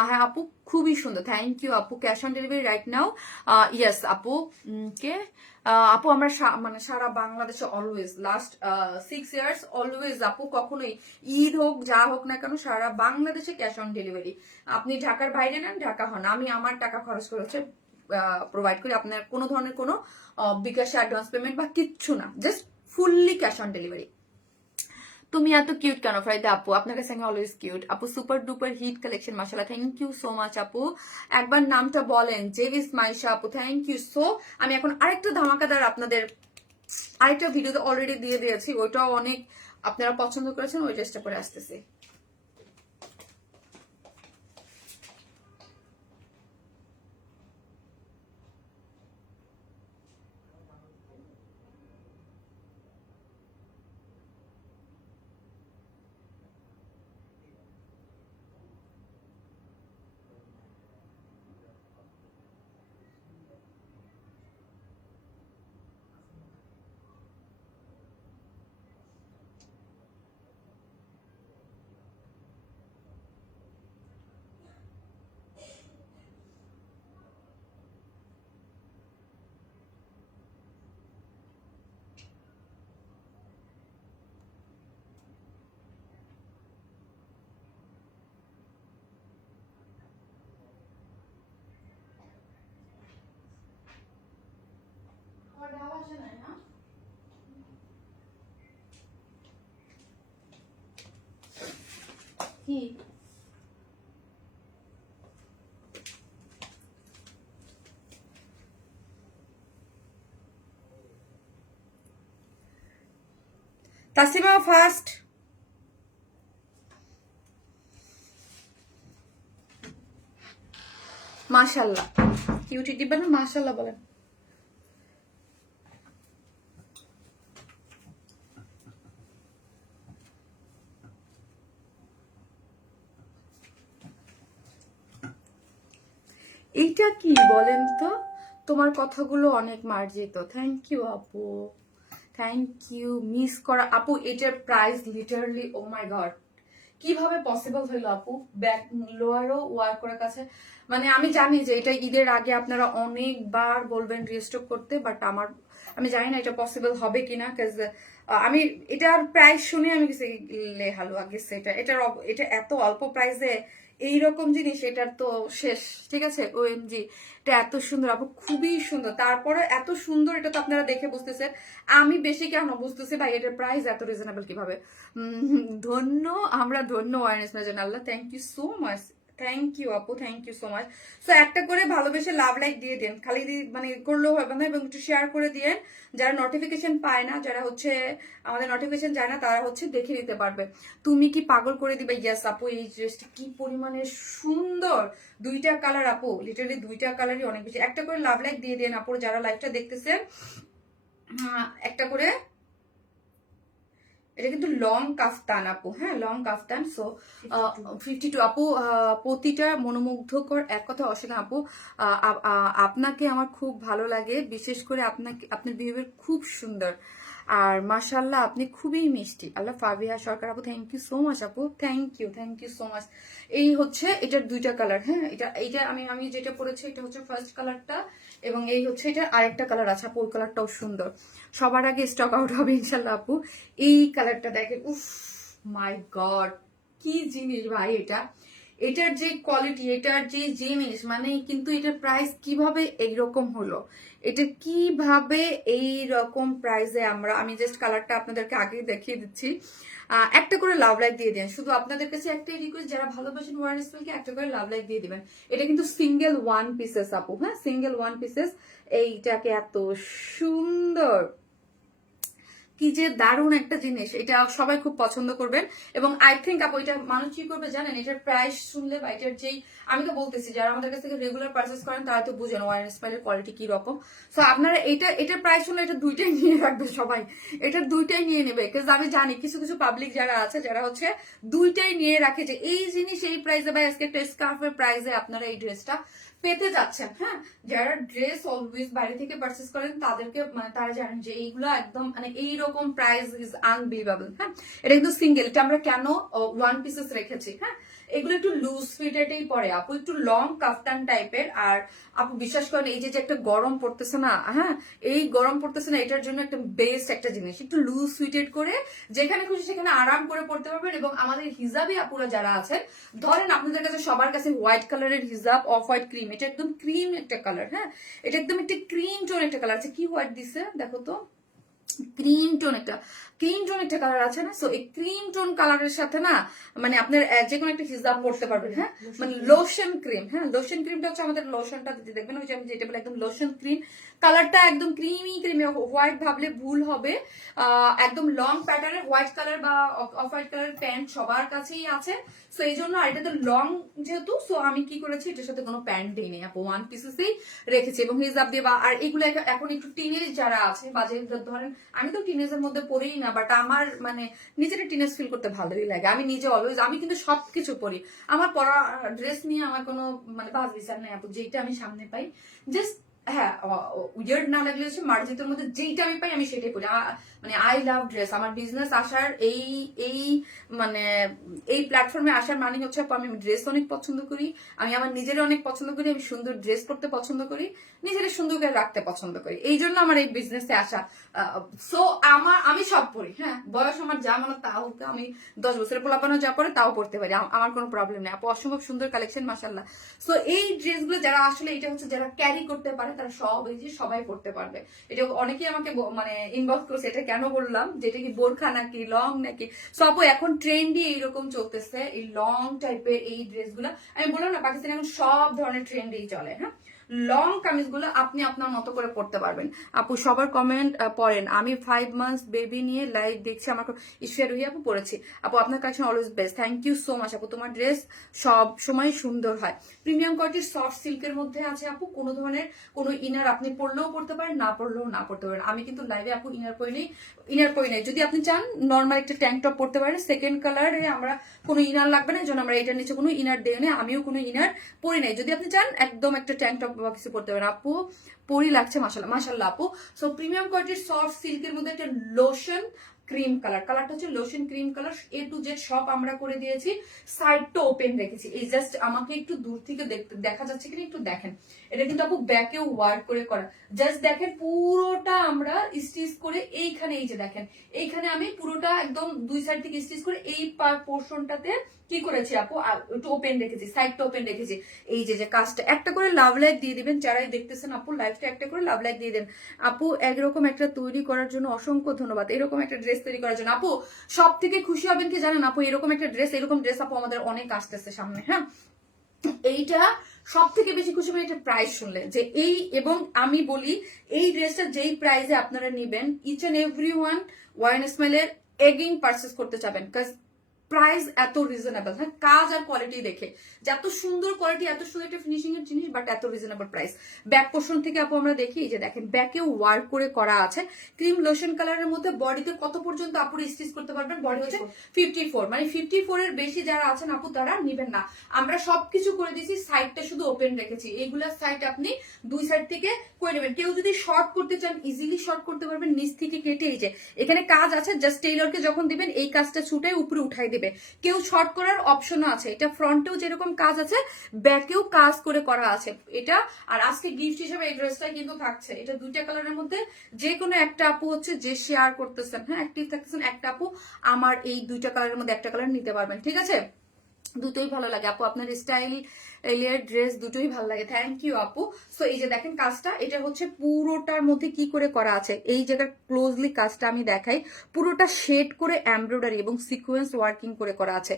হ্যাঁ আপু খুবই সুন্দর, থ্যাংক ইউ আপু। Cash on delivery right now, yes আপু। কে আপু আমরা মানে সারা বাংলাদেশে অলওয়েজ লাস্ট 6 ইয়ার্স অলওয়েজ আপু, কখনোই ঈদ হোক যা হোক না কেন সারা বাংলাদেশে ক্যাশ অন ডেলিভারি। আপনি ঢাকার বাইরে নেন, ঢাকা হন, আমি আমার টাকা খরচ করে হচ্ছে প্রোভাইড করি, আপনার কোনো ধরনের কোনো বিকাশে অ্যাডভান্স পেমেন্ট বা কিচ্ছু না, just fully cash on delivery. তুমি এত কিউট কেন ফ্রাইদে আপু, আপনার কাছে আমি অলওয়েজ কিউট আপু। সুপার ডুপার হিট কালেকশন মাশাআল্লাহ, থ্যাংক ইউ সো মাচ আপু। একবার নামটা বলেন, জেভিস মাইশা আপু, থ্যাংক ইউ। সো আমি এখন আরেকটা ধামাকাদার আপনাদের আরেকটা ভিডিওতে অলরেডি দিয়ে দিয়েছি, ওইটাও অনেক আপনারা পছন্দ করেছেন, ওই ড্রেসটা পরে আসতেছি। কি তাসিমা ফার্স্ট। মাশাল্লাহ, কিউটি দিবেন না? মাশাল্লাহ বলেন। এইটা কি বলেন তো? তোমার কথাগুলো অনেক মার্জিত। থ্যাংক ইউ আপু, থ্যাংক ইউ। মিস করা আপু, এটার প্রাইস লিটারালি ও মাই গড, কিভাবে পসিবল হইলো আপু? ব্যাক লোয়ারও ওয়ার করার কাছে, মানে আমি জানি যে এটা ঈদের আগে আপনারা অনেকবার বলবেন রিস্টক করতে, বাট আমি জানি না এটা পসিবল হবে কিনা, কাজ আমি এটার প্রাইস শুনে আমি গেছি লে হালুয়া গেছে। এটা এত অল্প প্রাইসে এইরকম জিনিস, এটার তো শেষ। ঠিক আছে, ওএমজি, এটা এত সুন্দর আপু, খুবই সুন্দর। তারপরে এত সুন্দর, এটা তো আপনারা দেখে বুঝতেছেন। আমি বেশি কেন বুঝতেছি ভাই, এটার প্রাইস এত রিজনেবল কিভাবে। ধন্য, আমরা ধন্য ওয়ারনেস মেজন আল্লাহ। Thank you so much, thank you আপু, thank you so much. So একটা করে ভালোবেসে লাভ লাইক দিয়ে দেন, খালি মানে করলেও হবে না, এবং একটু শেয়ার করে দিয়েন। যারা নোটিফিকেশন পায় না, যারা হচ্ছে আমাদের নোটিফিকেশন যায় না, তারা হচ্ছে দেখে নিতে পারবে। তুমি কি পাগল করে দিবে? ইয়েস আপু, এই ড্রেসটা কি পরিমাণে সুন্দর, দুইটা কালার আপু, লিটারালি দুইটা কালারই অনেক বেশি। একটা করে লাভ লাইক দিয়ে দেন আপু, যারা লাইভটা দেখতেছেন একটা করে। এটা কিন্তু লং কাফতান আপু, হ্যাঁ লং কাফতান। সো 52 আপু, প্রতিটা মনোমুগ্ধকর, এক কথা অসীম আপু। আপনাকে আমার খুব ভালো লাগে, বিশেষ করে আপনাকে, আপনার বিহেভিয়ার খুব সুন্দর, আর মাশাল্লাহ আপনি খুবই মিষ্টি। আল্লাহ। ফাবিহা সরকার আপু, থ্যাংক ইউ সো মাচ আপু, থ্যাংক ইউ সো মাচ। এই হচ্ছে এটার দুইটা কালার, হ্যাঁ এইটা আমি যেটা পরেছি এটা হচ্ছে ফার্স্ট কালারটা, এবং এই হচ্ছে এটা আরেকটা কালার আছে আপু, ওই কালারটাও সুন্দর। সবার আগে স্টক আউট হবে ইনশাল্লাহ আপু। এই কালারটা দেখেন, উফ মাই গড, কি জিনিস ভাই এটা, এটার যে কোয়ালিটি, এটার যে জিনিস, মানে কিন্তু এটার প্রাইস কিভাবে এইরকম হলো, এটা কিভাবে এই রকম প্রাইসে আমি জাস্ট কালারটা আপনাদেরকে আগে দেখিয়ে দিচ্ছি। একটা করে লাভ লাইক দিয়ে দেন, শুধু আপনাদের কাছে একটাই রিকোয়েস্ট, যারা ভালোবাসেন ওয়ারেন স্মেলকে একটা করে লাভ লাইক দিয়ে দিবেন। এটা কিন্তু সিঙ্গেল ওয়ান পিসেস আপু, হ্যাঁ সিঙ্গেল ওয়ান পিসেস। এইটাকে এত সুন্দর, কি যে দারুণ একটা জিনিস, এটা সবাই খুব পছন্দ করবেন। এবং আই থিঙ্ক আপু এটা মানুষ কি করবে জানেন, এটার প্রাইস শুনলে বা এটার যেই, আমি তো বলতেছি যারা আমাদের কাছ থেকে রেগুলার পারচেস করেন তারা তো বুঝেন ওয়ারেন স্মাইলের কোয়ালিটি কি রকম। সো আপনারা এটার প্রাইস শুনলে এটা দুইটাই নিয়ে রাখবে সবাই, এটা দুইটাই নিয়ে নেবে। বিকজ আমি জানি কিছু কিছু পাবলিক যারা আছে, যারা হচ্ছে দুইটাই নিয়ে রাখে, যে এই জিনিস এই প্রাইসে বা আজকে একটা স্কার্ফের প্রাইসে আপনারা এই ড্রেসটা পেতে যাচ্ছেন। হ্যাঁ, যারা ড্রেস অলওয়েজ বাইরে থেকে পারচেস করেন তাদেরকে, মানে তারা জানেন যে এইগুলো একদম মানে এইরকম প্রাইস ইজ আনবিলিভেবল। হ্যাঁ, এটা কিন্তু সিঙ্গেল, এটা আমরা কেন ওয়ান পিসেস রেখেছি। হ্যাঁ, এগুলো একটু লুজ ফিটেডই পরে আপু, একটু লং কাফতান টাইপের। আর আপু বিশ্বাস করেন, এই যে একটা গরম পড়তেছে না, হ্যাঁ এই গরম পড়তেছে না, এটার জন্য একটা বেস্ট একটা জিনিস, একটু লুজ ফিটেড করে যেখানে খুশি সেখানে আরাম করে পড়তে পারবেন। এবং আমাদের হিজাবি আপুরা যারা আছেন, ধরেন আপনাদের কাছে সবার কাছে হোয়াইট কালারের হিজাব, অফ হোয়াইট ক্রিম, এটা একদম ক্রিম একটা কালার, হ্যাঁ এটা একদম একটা ক্রিম টোন একটা কালার আছে। কি হোয়াইট দিছে দেখো তো, ক্রিম টোন একটা কালার আছে না। সো এই ক্রিম টোন কালারের সাথে না, মানে আপনার যে কোনো একটা হিজাব পড়তে পারবেন। হ্যাঁ, মানে লোশন ক্রিম, হ্যাঁ লোশন ক্রিমটা হচ্ছে আমাদের লোশনটা দেখবেন, ওই যে আমি যেটা বলে একদম লোশন ক্রিম কালারটা, একদম ক্রিমি হোয়াইট ভাবলে ভুল হবে। একদম লং প্যাটার্নের হোয়াইট কালার বা অফ হোয়াইট কালার প্যান্ট সবার কাছেই আছে। সো এই জন্য, আর এটা তো লং যেহেতু, সো আমি কি করেছি এটার সাথে কোনো প্যান্ট দিই নেই আপু, ওয়ান পিসেসই রেখেছি এবং হিজাব দিয়ে। বা আর এগুলো এখন একটু টিনেজ যারা আছে, বা যে ধরেন আমি তো টিনেজের মধ্যে পড়েই না, বাট আমার মানে নিজের টিনেজ ফিল করতে ভালোই লাগে। আমি নিজে অলওয়েজ, আমি কিন্তু সবকিছু পরি, আমার পরা ড্রেস নিয়ে আমার কোনো মানে বাজ বিচার নেই আপু, যেটা আমি সামনে পাই জাস্ট, হ্যাঁ উইয়ার্ড না লাগলে হচ্ছে মার্জিতের মধ্যে যেইটা আমি পাই আমি সেটাই করি। মানে আই লাভ ড্রেস, আমার বিজনেস আসার এই মানে এই প্ল্যাটফর্মে আসার মানে হচ্ছে আমি ড্রেস অনেক পছন্দ করি, আমি আমার নিজের অনেক পছন্দ করি, আমি সুন্দর ড্রেস পরতে পছন্দ করি, নিজের সুন্দর করে রাখতে পছন্দ করি, এই জন্য আমার এই বিজনেসে আসা। সো আমি সব পরি, হ্যাঁ বয়স আমার যা মানে তাও, আমি 10 বছরের পোলাপানো যা পরে তাও পড়তে পারি, আমার কোনো প্রবলেম নেই আপু। অসম্ভব সুন্দর কালেকশন মাশাআল্লাহ। সো এই ড্রেসগুলো যারা আসলে, এটা হচ্ছে যারা ক্যারি করতে পারে তারা সব এই যে সবাই পড়তে পারবে। এটা অনেকেই আমাকে মানে ইনবক্স করছে, এটা কেন বললাম যেটা কি বোরখা নাকি লং নাকি। সো আপু এখন ট্রেন্ডই এইরকম চলতেছে, এই লং টাইপের এই ড্রেসগুলো। আমি বললাম না পাকিস্তানে এখন সব ধরনের ট্রেন্ডই চলে। হ্যাঁ, লং কামিজগুলো আপনি আপনার মতো করে পড়তে পারবেন। আপু সবার কমেন্ট পড়েন, আমি 5 মান্থস বেবি নিয়ে লাইভ দেখছি, আমার ঈশ্বর রুহি আপু পড়েছি। আপু আপনার collection always best, thank you so much আপু, তোমার ড্রেস সব সময় সুন্দর হয়। প্রিমিয়াম কোয়ালিটির সফট সিল্কের মধ্যে আছে আপু, কোনো ধরনের কোনো ইনার আপনি পরলেও পড়তে পারেন, না পরলেও না পড়তে পারেন। আমি কিন্তু লাইভে আপু ইনার পরি নাই। যদি আপনি চান নর্মাল একটা ট্যাঙ্ক টপ পড়তে পারেন, সেকেন্ড কালারে আমরা কোনো ইনার লাগবে না, এই জন্য আমরা এটার নিচে কোনো ইনার দেই না, আমিও কোনো ইনার পরি নাই। যদি আপনি চান একদম একটা ট্যাঙ্ক টপ বা কিছু পড়তে পারেন। আপু পরি লাগছে মাশাআল্লাহ মাশাআল্লাহ আপু। সো প্রিমিয়াম কোয়ালিটির সফট সিল্কের মধ্যে একটা লোশন ক্রিম কালারটা হচ্ছে lotion cream colour, A to Z সব আমরা করে দিয়েছি, সাইডটা ওপেন রেখেছি। এই জাস্ট আমাকে একটু দূর থেকে দেখা যাচ্ছে কিনা একটু দেখেন, এটা কিন্তু আপু ব্যাকেও ওয়ার্ক করে করা। জাস্ট দেখেন পুরোটা আমরা স্টিচ করে এইখানে, এই যে দেখেন এইখানে আমি পুরোটা একদম দুই সাইড থেকে স্টিচ করে এই পোর্শনটাতে কি করেছি আপু একটু ওপেন রেখেছি, সাইডটা ওপেন রেখেছি। এই যে কাজটা একটা করে লাভ লাইক দিয়ে দিবেন, যারাই দেখতেছেন আপু লাইভটা একটা করে লাভ লাইক দিয়ে দেন। আপু একরকম একটা তৈরি করার জন্য অসংখ্য ধন্যবাদ, এরকম একটা ড্রেস তৈরি করার জন্য। আপু সব থেকে খুশি হবেন কি জানেন আপু, এরকম একটা ড্রেস, এরকম ড্রেস আপু আমাদের অনেক আসতেছে সামনে। হ্যাঁ, এইটা সব থেকে বেশি খুশি হবে এটা প্রাইস শুনলে, যে এই এবং আমি বলি এই ড্রেসটা যেই প্রাইসে আপনারা নিবেন, ইচ এন্ড এভরি ওয়ান স্মাইলের এগেইন পারচেস করতে চাবেন, কাজ প্রাইস এত রিজনেবল। হ্যাঁ, কাজ আর কোয়ালিটি দেখে যে এত সুন্দর কোয়ালিটি, এত সুন্দর একটা ফিনিশিং এর জিনিস, বাট এত রিজনেবল প্রাইস। ব্যাক পোর্শন থেকে আপু আমরা দেখি, যে দেখেন ব্যাকেও ওয়ার্ক করে করা আছে, ক্রিম লোশন কালারের মধ্যে। বডিতে কত পর্যন্ত আপু স্টিচ করতে পারবেন, বডি হচ্ছে 54, মানে 54 এর বেশি যারা আছেন আপু তারা নিবেন না। আমরা সবকিছু করে দিয়েছি, সাইডটা শুধু ওপেন রেখেছি, এইগুলার সাইড আপনি দুই সাইড থেকে করে নেবেন। কেউ যদি শর্ট করতে চান ইজিলি শর্ট করতে পারবেন, নিচ থেকে কেটে। এই যে এখানে কাজ আছে, জাস্ট টেইলরকে যখন দিবেন এই কাজটা ছুটে উপরে উঠাই দিবে। কেউ শর্ট করার অপশনও আছে, এটা ফ্রন্টেও যেরকম কাজ আছে ব্যাকেও কাজ করে করা আছে এটা। আর আজকে গিফট হিসেবে এই ড্রেসটা কিন্তু থাকছে, এটা দুইটা কালারের মধ্যে যে কোনো একটা আপু হচ্ছে যে শেয়ার করতেছেন, হ্যাঁ অ্যাক্টিভ থাকতেছেন, একটা আপু আমার এই দুইটা কালারের মধ্যে একটা কালার নিতে পারবেন, ঠিক আছে? দুটোই ভালো লাগে আপু, আপনার স্টাইল এলিয়ার ড্রেস দুটোই ভালো লাগে, থ্যাংক ইউ আপু। সো এই যে দেখেন কাজটা, এটা হচ্ছে পুরোটার মধ্যে কি করে করা আছে, এই জায়গার ক্লোজলি কাজটা আমি দেখাই, পুরোটা শেড করে এমব্রয়ডারি এবং সিকোয়েন্স ওয়ার্কিং করে করা আছে।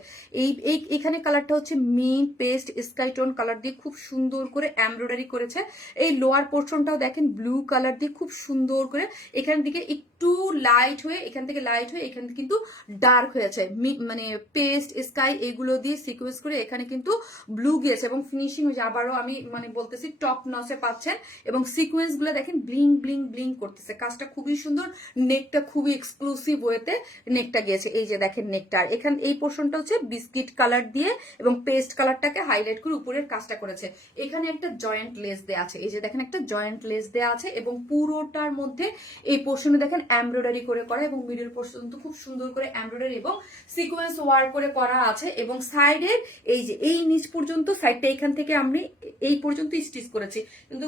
এখানে কালারটা হচ্ছে mint paste sky tone colour দিয়ে খুব সুন্দর করে এমব্রয়ডারি করেছে। এই লোয়ার পোর্শনটাও দেখেন ব্লু কালার দিয়ে খুব সুন্দর করে, এখান থেকে একটু লাইট হয়ে, এখান থেকে লাইট হয়ে এখান থেকে কিন্তু ডার্ক হয়েছে, মানে পেস্ট স্কাই এগুলো দিয়ে সিকোয়েন্স করে এখানে কিন্তু ব্লু গিয়েছে এবং ফিনিশিং হয়েছে। আবারও আমি মানে বলতেছি টপ নচে পাচ্ছেন এবং সিকোয়েন্স গুলো দেখেন ব্লিং ব্লিং ব্লিং করতেছে, কাজটা খুবই সুন্দর। নেকটা খুবই এক্সক্লুসিভ ওয়েতে নেকটা গিয়েছে, এই যে দেখেন নেকটা। আর এখানে এই পোর্শনটা হচ্ছে বিস্কিট কালার দিয়ে এবং পেস্ট কালারটাকে হাইলাইট করে উপরের কাজটা করেছে। এখানে একটা জয়েন্ট লেস দেওয়া আছে, এই যে দেখেন একটা জয়েন্ট লেস দেওয়া আছে এবং পুরোটার মধ্যে এই পোর্শনে দেখেন এমব্রয়ডারি করে করা এবং মিডল পোর্শন তো খুব সুন্দর করে এমব্রয়ডারি এবং সিকোয়েন্স ওয়ার্ক করে করা আছে। এবং সাইডের এই যে এই নিচ পর্যন্ত সাইডটা এখান থেকে আমি এই পর্যন্ত স্টিচ করেছি, কিন্তু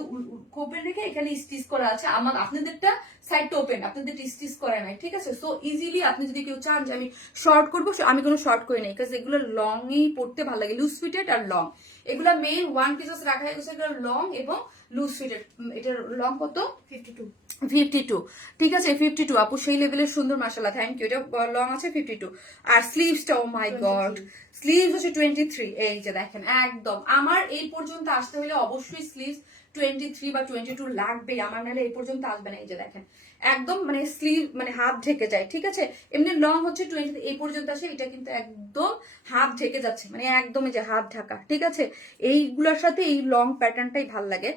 ওপেন রেখে এখানে স্টিচ করা আছে। আমার আপনাদেরটা সাইডটা ওপেন, আপনাদের স্টিচ করা নাই, ঠিক আছে? সো ইজিলি আপনি যদি কেউ চান যে আমি শর্ট করবো, আমি কোনো শর্ট করি নাই, কারণ এগুলো লং এই পড়তে ভালো লাগে, লুজ ফিটেড আর লং। এগুলা মেইন ওয়ান পিসেস রাখা হয়েছে, এগুলো লং এবং লুজ ফিটেড। এটার লং কত? 52, ঠিক আছে 52 আপু সেই লেভেলের সুন্দর মাশাআল্লাহ, থ্যাংক ইউ। এটা লং আছে 52 আর স্লিভসটা ও মাই গড, স্লিভস হচ্ছে 23। এই যে দেখেন একদম আমার এই পর্যন্ত আসতে হলে অবশ্যই স্লিভস 23 বা 22 লাগবেই, আমার নাহলে এই পর্যন্ত আসবে না। এই যে দেখেন একদম মানে স্লিভ মানে হাত ঢেকে যায়, ঠিক আছে? এমনি লং হচ্ছে 20 এই পর্যন্ত আসে, এটা কিন্তু একদম হাত ঢেকে যাচ্ছে, মানে একদম এই যে হাত ঢাকা, ঠিক আছে? এইগুলোর সাথে এই লং প্যাটার্নটাই ভাল লাগে।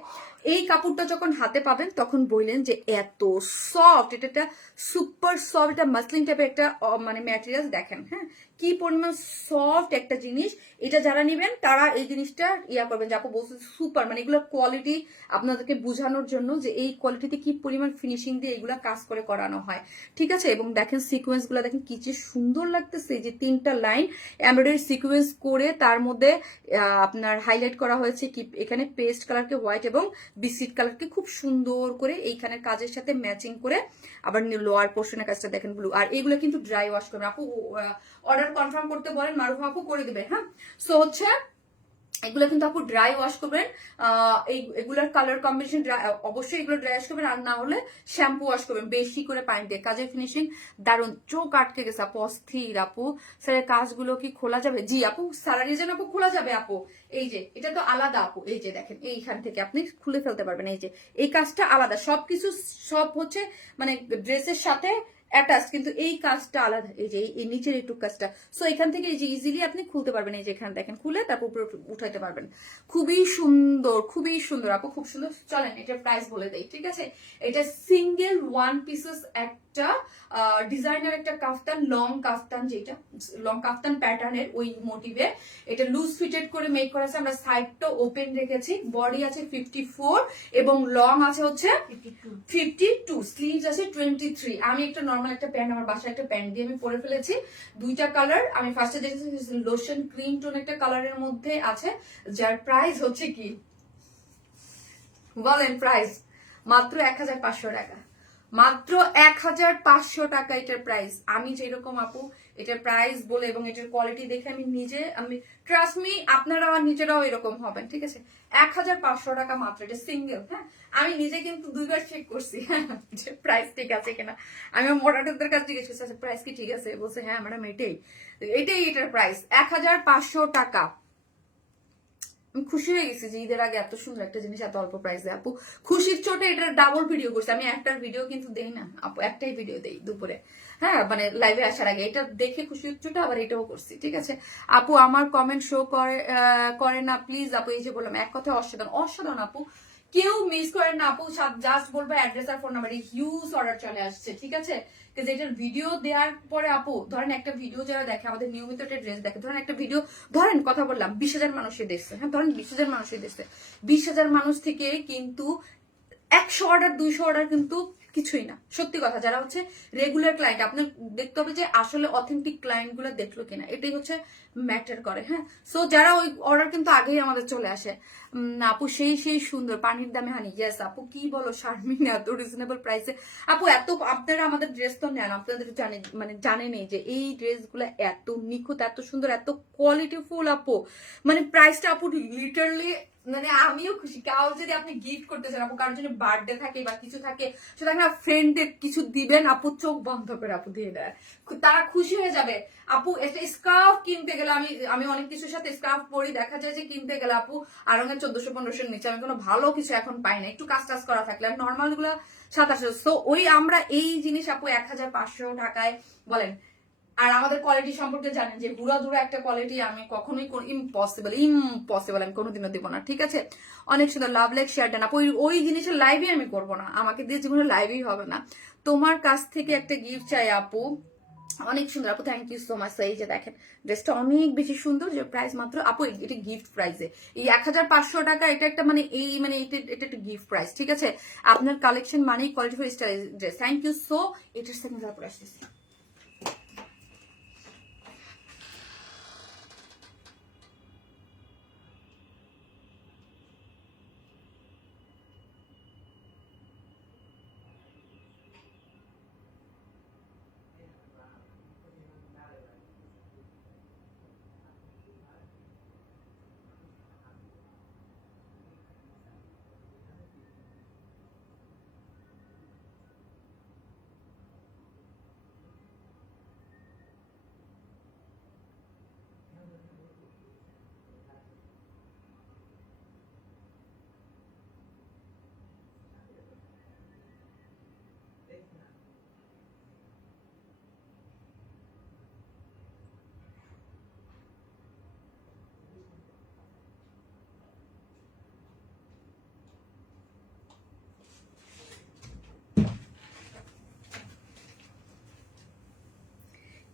এই কাপড়টা যখন হাতে পাবেন তখন বললেন যে এত সফট, এটা একটা সুপার সফট, এটা মাসলিন টাইপের একটা মানে ম্যাটেরিয়াল, দেখেন হ্যাঁ কি পরিমাণ সফট একটা জিনিস। এটা যারা নেবেন তারা এই জিনিসটা ইয়া করবেন, যে আপু বলছে সুপার, মানে এগুলোর কোয়ালিটি আপনাদেরকে বোঝানোর জন্য যে এই কোয়ালিটিতে কি পরিমাণ ফিনিশিং দিয়ে এগুলা কাজ করে করানো হয়, ঠিক আছে? এবং দেখেন সিকোয়েন্স গুলা দেখেন কি যে সুন্দর লাগতেছে, যে 3টা লাইন এমব্রয়ডারি সিকোয়েন্স করে তার মধ্যে আপনার হাইলাইট করা হয়েছে কি এখানে পেস্ট কালারকে হোয়াইট এবং বিস্কিট কালারকে খুব সুন্দর করে এইখানের কাজের সাথে ম্যাচিং করে। আবার লোয়ার পোর্শনের কাজটা দেখেন ব্লু। আর এগুলো কিন্তু ড্রাই ওয়াশ করবেন আপু, অর্ডার কনফার্ম করতে বলেন, মারুফা আপু করে দিবে। হ্যাঁ, সো হচ্ছে এগুলো কিন্তু আপু ড্রাই ওয়াশ করবেন, এগুলোর কালার কম্বিনেশন অবশ্যই এগুলো ড্রাই ওয়াশ করবেন, আর না হলে শ্যাম্পু ওয়াশ করবেন বেশি করে পানি দিয়ে। কাজের ফিনিশিং দারুন, চোখ আটকে গেছে আপু, অস্থির আপু। স্যারের কাজগুলো কি খোলা যাবে? জি আপু, সারা রিজন আপু খোলা যাবে আপু। এই যে এটা তো আলাদা আপু, এই যে দেখেন এইখান থেকে আপনি খুলে ফেলতে পারবেন। এই যে এই কাজটা আলাদা, সবকিছু সব হচ্ছে মানে ড্রেসের সাথে অ্যাটাচ, কিন্তু এই কাজটা আলাদা। এই যে এই নিচের একটু কাজটা, সো এখান থেকে এই যে ইজিলি আপনি খুলতে পারবেন। এই যে এখানে দেখেন খুলে তারপর উপরে উঠাইতে পারবেন। খুবই সুন্দর, খুবই সুন্দর আপু, খুব সুন্দর। চলেন এটার প্রাইস বলে দেই, ঠিক আছে? এটা সিঙ্গেল ওয়ান পিসেস একটা ডিজাইনার একটা কাফতান, লং কাফতান, যেটা লং কাফতান প্যাটার্নের ওই মোটিভে এটা লুজ ফিটেড করে মেক করা আছে। আমরা সাইডটা ওপেন রেখেছি, বডি আছে 54 এবং লং আছে হচ্ছে 52, স্লিভস আছে 23। আমি একটা নর্মাল একটা প্যান্ট, আমার বাসায় একটা প্যান্ট দিয়ে আমি পরে ফেলেছি। দুইটা কালার আমি ফার্স্টে দেখেছি, লোশন ক্রিম টোন একটা কালারের মধ্যে আছে, যার প্রাইস হচ্ছে কি বলেন? প্রাইস মাত্র 1500 টাকা, মাত্র 1500 টাকা এটার প্রাইস। আমি যেরকম আপু এটার প্রাইস বলে এবং এটার কোয়ালিটি দেখে আমি ট্রাস্ট মি, আপনারা নিজেরাও এরকম হবেন, ঠিক আছে? 1500 টাকা মাত্র, এটা সিঙ্গেল। হ্যাঁ, আমি নিজে কিন্তু দুইবার চেক করছি যে প্রাইস ঠিক আছে কিনা। আমি মডারেটরদের কাছে জিজ্ঞেস করছি প্রাইস কি ঠিক আছে, বলছে হ্যাঁ ম্যাডাম এটাই এটার প্রাইস 1500 টাকা। আমি খুশি হয়ে গেছি যে ঈদের আগে এত সুন্দর একটা জিনিস এত অল্প প্রাইসে আপু। খুশির চোটে এটার ডাবল ভিডিও করছি আমি, একটার ভিডিও কিন্তু দেই না আপু, একটাই ভিডিও দেই দুপুরে, হ্যাঁ মানে লাইভে আসার আগে। এটা দেখে খুশির চোটে আবার এটাও করছি, ঠিক আছে আপু? আমার কমেন্ট শো করে না প্লিজ আপু। এই যে বললাম এক কথা, অসাধারণ অসাধারণ আপু, কেউ মিস করেন না আপু। জাস্ট বলবো অ্যাড্রেস আর ফোন নাম্বার, হিউজ অর্ডার চলে আসছে, ঠিক আছে? এটার ভিডিও দেওয়ার পরে আপু ধরেন একটা ভিডিও যারা দেখে, আমাদের নিয়মিত একটা ড্রেস দেখে, ধরেন একটা ভিডিও, ধরেন কথা বললাম 20,000 মানুষই দেখছে, হ্যাঁ ধরেন 20,000 মানুষই দেখছে, 20,000 মানুষ থেকে কিন্তু 100 অর্ডার 200 অর্ডার কিন্তু কিছুই না। সত্যি কথা, যারা হচ্ছে রেগুলার ক্লায়েন্ট, আপনার দেখতে হবে যে আসলে অথেন্টিক ক্লায়েন্ট গুলো দেখলো কিনা, এটাই হচ্ছে ম্যাটার করে। হ্যাঁ, সো যারা ওই অর্ডার কিন্তু আগেই আমাদের চলে আসে। আপু সেই সুন্দর পানির দামে হানি, ইয়েস আপু কি বলো শারমিন, এত রিজনেবল প্রাইসে আপু। এত আপনারা আমাদের ড্রেস তো নেন, আপনাদের জানেনই যে এই ড্রেসগুলো এত নিখুঁত, এত সুন্দর, এত কোয়ালিটিফুল আপু। মানে প্রাইসটা আপু লিটারলি, মানে আমিও খুশি। কাউ যদি আপনি গিফট করতে চান আপু, কারোর জন্য বার্থডে থাকে বা কিছু থাকে, সেটা না ফ্রেন্ডদের কিছু দিবেন আপু, চোখ বন্ধ করে আপু দিয়ে দেয়, তারা খুশি হয়ে যাবে আপু। একটা স্কার্ফ কিনতে গেলে আমি অনেক কিছুর সাথে স্কার্ফ পরি, দেখা যায় যে কিনতে গেলে আপু আরঙের 1400-1500 নিচে আমি কোনো ভালো কিছু এখন পাই না, একটু কাজ টাজ করা থাকলে। আর নর্মাল গুলা 2700। সো ওই আমরা এই জিনিস আপু 1500 টাকায় বলেন। আর আমাদের কোয়ালিটি সম্পর্কে জানেন যে বুড়া দুরা একটা কোয়ালিটি আমি কখনোই ইম্পসিবল আমি কোনোদিনও দিব না, ঠিক আছে? অনেক সুন্দর, লাভ লাইক শেয়ার দেন আপু। ওই জিনিসের লাইভই আমি করবো না, আমাকে দিয়ে জীবনে লাইভই হবে না। তোমার কাছ থেকে একটা গিফট চাই আপু, অনেক সুন্দর আপু, থ্যাংক ইউ সো মাচ। এই যে দেখেন ড্রেসটা অনেক বেশি সুন্দর, যে প্রাইস মাত্র আপু এটা গিফট প্রাইসে এই 1500 টাকা, এটা একটা মানে এটা একটা গিফট প্রাইস, ঠিক আছে? আপনার কালেকশন মানেই quality full style dress. Thank you so. এটার সেকেন্ড তারপর আসতেছি।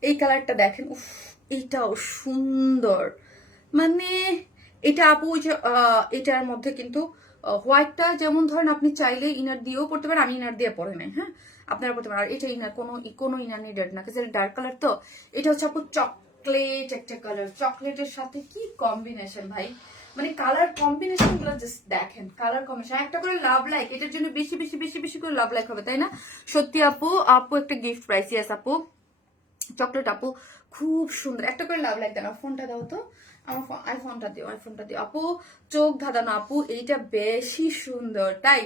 এই কালারটা দেখেন, উফ এইটাও সুন্দর। মানে এটা আপু ওই যে এটার মধ্যে কিন্তু হোয়াইটটা যেমন ধরেন আপনি চাইলে ইনার দিয়েও পড়তে পারেন, আমি ইনার দিয়ে পরে নাই, হ্যাঁ আপনারা পড়তে পারেন। আর এটা ইনার কোনো ইনার নিডেড না, কারণ ডার্ক কালার তো। এটা হচ্ছে আপু চকলেট একটা কালার, চকলেটের সাথে কি কম্বিনেশন ভাই, মানে কালার কম্বিনেশন গুলো জাস্ট দেখেন, কালার কম্বিনেশন একটা করে লাভ লাইক, এটার জন্য বেশি বেশি বেশি বেশি করে লাভ লাইক হবে, তাই না? সত্যি আপু একটা গিফট প্রাইস। ইয়েস আপু, চকলেট আপু খুব সুন্দর। একটা করে লাভ লাইক দেন, ফোনটা দাও তো, আমার আইফোনটা দিও, আইফোনটা দিও আপু। চোখ ধাঁধানো আপু, এইটা বেশি সুন্দর তাই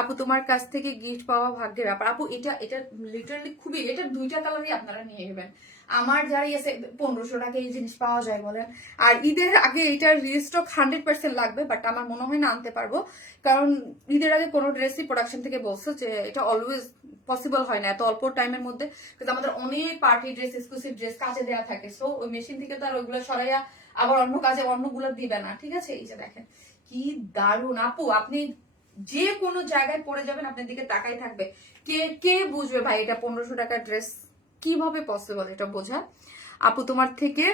আপু, তোমার কাছ থেকে গিফট পাওয়া ভাগ্যের ব্যাপার আপু। এটা এটা লিটারালি খুবই, এটা দুইটা কালারই আপনারা নিয়ে নেবেন। আমার যারাই আছে 1500 টাকা এই জিনিস পাওয়া যায় বলেন। আর ঈদের আগে এটার রিস্টক 100% লাগবে, বাট আমার মনে হয় না আনতে পারবো, কারণ ঈদের আগে কোনো ড্রেসই প্রোডাকশন থেকে বলছে যে এটা অলওয়েজ পসিবল হয় না এত অল্প টাইমের মধ্যে, কিন্তু আমাদের অনেক পার্টি ড্রেস, এক্সক্লুসিভ ড্রেস কাজে দেওয়া থাকে। সো ওই মেশিন থেকে তো আর ওইগুলো সরাইয়া আবার অন্য কাজে অন্যগুলো দিবে না, ঠিক আছে। এই যে দেখেন কি দারুন আপু, আপনি যে কোনো জায়গায় পরে যাবেন আপনার দিকে তাকাই থাকবে। কে কে বুঝবে ভাই এটা 1500 টাকার ড্রেস, কিভাবে পসিবল এটা বোঝা। আপু তোমার থেকে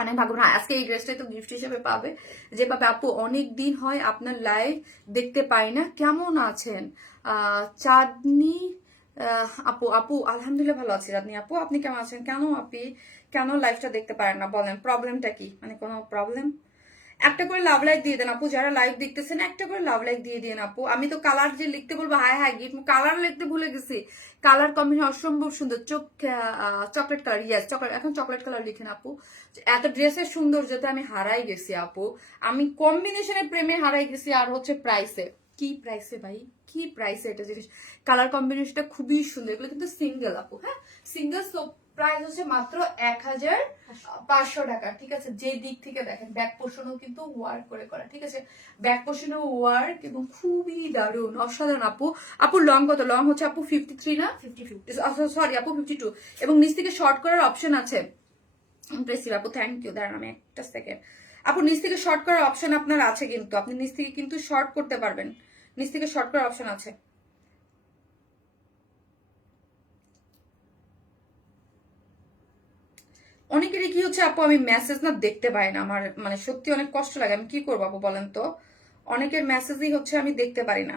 অনেক ভাগ্যবান, আজকে এই ড্রেসটাই তো গিফট হিসেবে পাবে, যে পাবে আপু। অনেক দিন হয় আপনার লাইভ দেখতে পাই না, কেমন আছেন চাঁদনি আপু? আপু আলহামদুলিল্লাহ ভালো আছি চাঁদনি আপু, আপনি কেমন আছেন? কেন আপনি কেন লাইভটা দেখতে পারেন না বলেন, প্রবলেমটা কি? মানে কোনো প্রবলেম? একটা করে লাভ লাইক দিয়ে দেন আপু, যারা লাইভ দেখতেছেন একটা করে লাভ লাইক দিয়ে দিন আপু। আমি তো কালার যে লিখতে বলবো, হাই হাই গিফট কালার লিখতে ভুলে গেছি। কালার কম্বিনেশন অসম্ভব সুন্দর, চকলেট কালার, ইয়েস চকলেট, এখন চকলেট কালার লিখেন আপু। এত ড্রেসের সৌন্দর্যতে আমি হারাই গেছি আপু, আমি কম্বিনেশনের প্রেমে হারাই গেছি। আর হচ্ছে প্রাইসে, কি প্রাইসে ভাই, কি প্রাইসে এটা জিনিস। কালার কম্বিনেশনটা খুবই সুন্দর, এগুলো কিন্তু সিঙ্গেল আপু, হ্যাঁ সিঙ্গেল। প্রাইস হচ্ছে মাত্র 1500 টাকা, ঠিক আছে। যে দিক থেকে দেখেন ব্যাক পোর্শনও কিন্তু ওয়ার্ক করে করা, ঠিক আছে, ব্যাক পোর্শনও ওয়ার্ক এবং খুবই দারুণ অসাধারণ আপু। আপু লং কত? লং হচ্ছে আপু 53 না 52, সরি আপু 52, এবং নিচ থেকে শর্ট করার অপশন আছে। ইমপ্রেসিভ আপু, থ্যাংক ইউ। দাঁড়ান আমি একটা সেকেন্ড আপু, নিচ থেকে শর্ট করার অপশন আপনার আছে, কিন্তু আপনি নিচ থেকে কিন্তু শর্ট করতে পারবেন, নিচ থেকে শর্ট করার অপশন আছে। অনেকেরই কি হচ্ছে আপু, আমি মেসেজ না দেখতে পাই না, আমার মানে সত্যি অনেক কষ্ট লাগে, আমি কি করবো আপু বলেন তো। অনেকের মেসেজই হচ্ছে আমি দেখতে পারি না।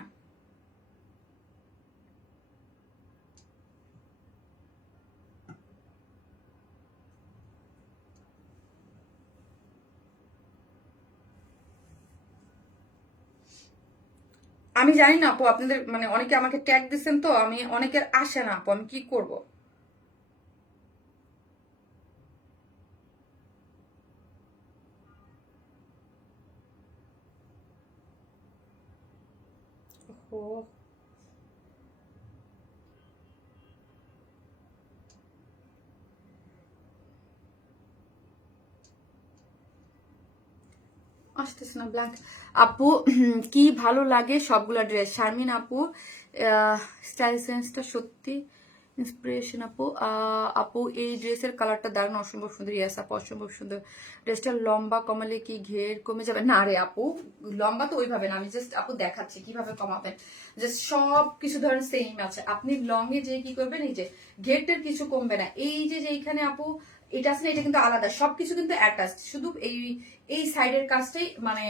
আমি জানি না আপু, আপনাদের মানে অনেকে আমাকে ট্যাগ দিচ্ছেন তো, আমি অনেকের আসে না আপু, আমি কি করব। ও আসতেছে না ব্ল্যাঙ্ক আপু। কি ভালো লাগে সবগুলা ড্রেস, শারমিন আপু। স্টাইল সেন্সটা সত্যি ইন্সপিরেশন আপু। আপু এই ড্রেসের কালারটা দারুণ, অসম্ভব সুন্দর। ইয়াস আপু অসম্ভব সুন্দর। ড্রেসটা লম্বা কমালে কি ঘের কমে যাবে? না রে আপু, লম্বা তো ওইভাবে না, আমি জাস্ট আপু দেখাচ্ছি কিভাবে কমাবেন। জাস্ট সব কিছু ধরেন সেম আছে, আপনি লং এ যে কি করবেন, এই যে ঘেরটার কিছু কমবে না। এই যে এইখানে আপু এটা আছে না, এটা কিন্তু আলাদা, সবকিছু কিন্তু অ্যাটাচ, শুধু এই এই সাইডের কাজটাই মানে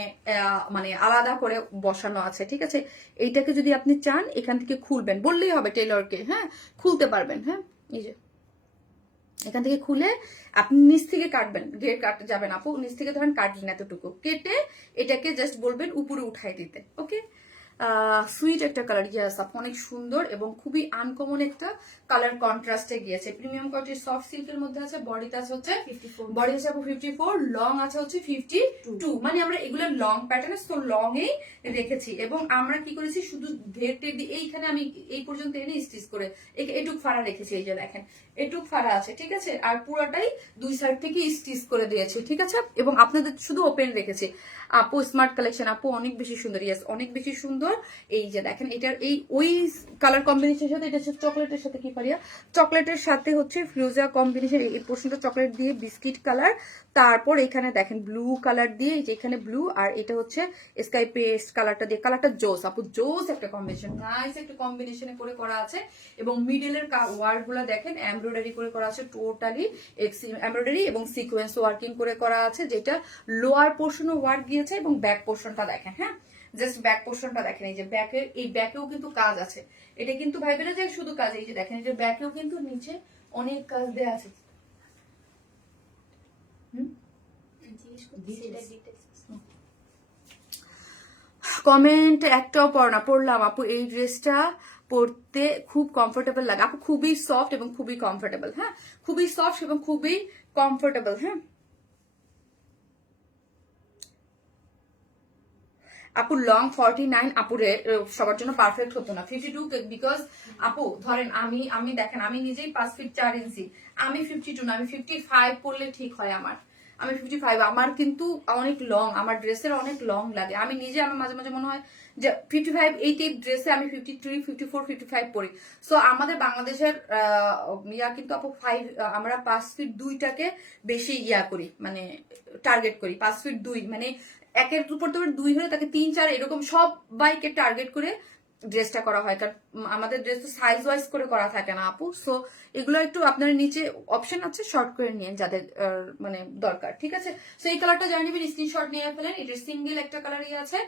মানে আলাদা করে বসানো আছে, ঠিক আছে। এইটাকে যদি আপনি চান এখান থেকে খুলবেন, বললেই হবে টেলরকে, হ্যাঁ খুলতে পারবেন। হ্যাঁ এই যে এখান থেকে খুলে আপনি নিচ থেকে কাটবেন, ঘের কাটতে যাবেন আপু, নিচ থেকে ধরেন কাটলেন এতটুকু, কেটে এটাকে জাস্ট বলবেন উপরে উঠাই দিতে। ওকে, সুইট একটা কালার, ইয়াস আপু অনেক সুন্দর এবং খুবই আনকমন একটা কালার কন্ট্রাস্টে গিয়েছে। প্রিমিয়াম কোয়ালিটির সফট সিল্কের মধ্যে আছে, বডিতে আছে হচ্ছে 54, বডি আছে আপু 54, লং আছে হচ্ছে 52, মানে আমরা এগুলো লং প্যাটার্নে তো লং এই রেখেছি। এবং আমরা কি করেছি, শুধু ঘের টের দিয়ে এইখানে আমি এই পর্যন্ত এনে স্টিচ করে এটুক ফাড়া রেখেছি, এই যে দেখেন এটুক ফাড়া আছে, ঠিক আছে। আর পুরোটাই দুই সাইড থেকে স্টিচ করে দিয়েছি, ঠিক আছে। এবং আপনাদের শুধু ওপেন রেখেছি। আপু স্মার্ট কালেকশন আপু অনেক বেশি সুন্দর, ইয়াস অনেক বেশি সুন্দর। এই যে দেখেন এটার এই ওই কালার কম্বিনেশনের সাথে, এটা হচ্ছে চকলেটের সাথে, কি পারিয়া চকলেটের সাথে হচ্ছে ফ্লুজা কম্বিনেশন, এই পোর্শনটা চকলেট দিয়ে বিস্কিট কালার, তারপর এখানে দেখেন ব্লু কালার দিয়ে, এই যে এখানে ব্লু, আর এটা হচ্ছে স্কাই পেস্ট কালারটা দিয়ে, কালারটা জোস আপু, জোস একটা কম্বিনেশন, নাইস একটা কম্বিনেশনে করে করা আছে। এবং মিডলের ওয়ার্ক গুলা দেখেন এমব্রয়ডারি করে করা আছে, টোটালি এমব্রয়ডারি এবং সিকোয়েন্স ওয়ার্কিং করে করা আছে, যেটা লোয়ার পোর্শনও ওয়ার্ক গিয়েছে। এবং ব্যাক পোর্শনটা দেখেন, হ্যাঁ জাস্ট ব্যাক পোর্শনটা দেখেন, এই যে ব্যাকের এই ব্যাকেও কিন্তু কাজ আছে, এটা কিন্তু ভাইবে না যে শুধু কাজ, এই যে দেখেন এই যে ব্যাকেও কিন্তু নিচে অনেক কাজ দেওয়া আছে। কমেন্ট একটাও পড়ো না, পড়লাম আপু এই ড্রেসটা পরতে খুব কমফোর্টেবল লাগে আপু, খুবই সফট এবং খুবই কমফোর্টেবল। হ্যাঁ, খুবই সফট এবং খুবই কমফোর্টেবল। হ্যাঁ আপু, লং 49 আপুরে সবার জন্য পারফেক্ট হতো না, 52, বিকজ আপু ধরেন আমি দেখেন আমি নিজেই 5 ফিট 4 ইঞ্চি, আমি 52 না, আমি 55 পরলে ঠিক হয় আমার। আমি 55, আমার কিন্তু অনেক লং, আমার ড্রেসের অনেক লং লাগে। আমি নিজে আমার মাঝে মাঝে মনে হয় যে 55 এই টাইপ ড্রেসে আমি 53, 54, 55 পরি। সো আমাদের বাংলাদেশের ইয়া কিন্তু আপু 5, আমরা 5 ফিট 2টাকে বেশি ইয়া করি, মানে টার্গেট করি। 5 ফিট 2 মানে একের উপর তোমার 2 হলে তাকে 3, 4 এরকম সব বাইকে টার্গেট করে ড্রেসটা করা হয়, কারণ আমাদের ড্রেস তো সাইজ ওয়াইজ করে করা থাকে না আপু। সো এগুলো একটু আপনার নিচে অপশন আছে, শর্ট করে নিন যাদের মানে দরকার, ঠিক আছে। সো এই কালারটা জানিয়ে নেবেন, স্ক্রিনশট নিয়ে ফেলেন। এটা সিঙ্গেল একটা কালারই আছে,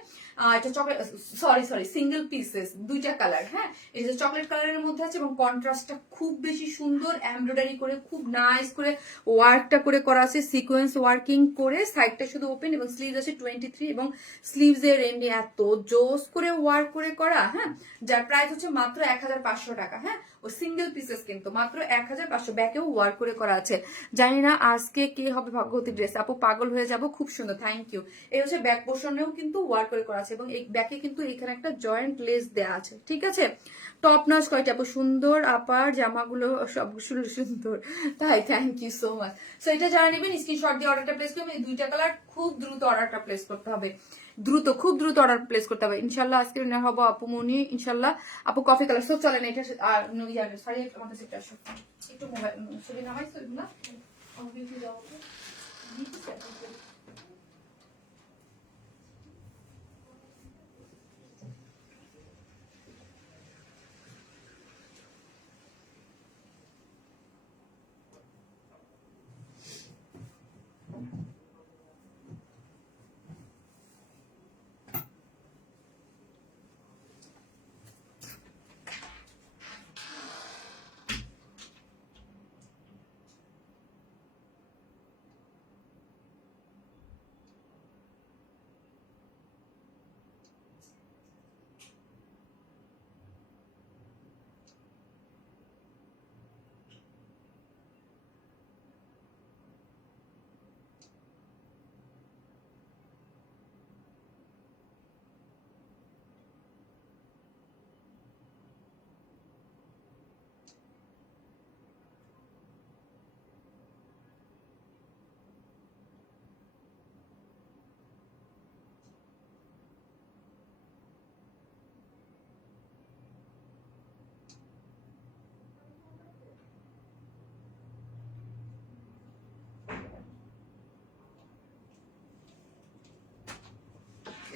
এটা চকলেট, সরি সিঙ্গেল পিসেস, 2টা কালার। হ্যাঁ, এটা চকলেট কালারের মধ্যে আছে এবং কন্ট্রাস্টটা খুব বেশি সুন্দর, এমব্রয়ডারি করে খুব নাইস করে ওয়ার্কটা করে করা আছে, সিকোয়েন্স ওয়ার্কিং করে, সাইডটা শুধু ওপেন এবং স্লিভস আছে 23 এবং স্লিভস এর এন্ডে এত জোস করে ওয়ার্ক করে করা। হ্যাঁ, যার প্রাইস হচ্ছে মাত্র 1500 টাকা। হ্যাঁ, ও সিঙ্গেল পিসেস কিন্তু মাত্র 1500, ব্যাকেও ওয়ার্ক করে করা আছে। জানি না আজকে কে হবে ভাগ্যবতী ড্রেস আপু, পাগল হয়ে যাব, খুব সুন্দর, থ্যাংক ইউ। এই হচ্ছে ব্যাক পোর্শনেও কিন্তু ওয়ার্ক করে করা আছে এবং এই ব্যাকে কিন্তু এখানে একটা জয়েন্ট লেস দেয়া আছে, ঠিক আছে। টপ নাচ কয়টা আপু, সুন্দর আপার জামাগুলো সবগুলো সুন্দর, তাই thank you so much. So এটা যারা নেবেন স্ক্রিনশট দিয়ে অর্ডারটা প্লেস করবেন। এই 2টা কালার খুব দ্রুত অর্ডারটা প্লেস করতে হবে, খুব দ্রুত অর্ডার প্লেস করতে হবে। ইনশাল্লাহ আজকে নেওয়া হবো আপু মনি, ইনশাল্লাহ। আপু কফি কালার সব চলেন, এটা আর সরি আমাদের সেটা আসো একটু মোবাইল ছবি নামাইছো এগুলা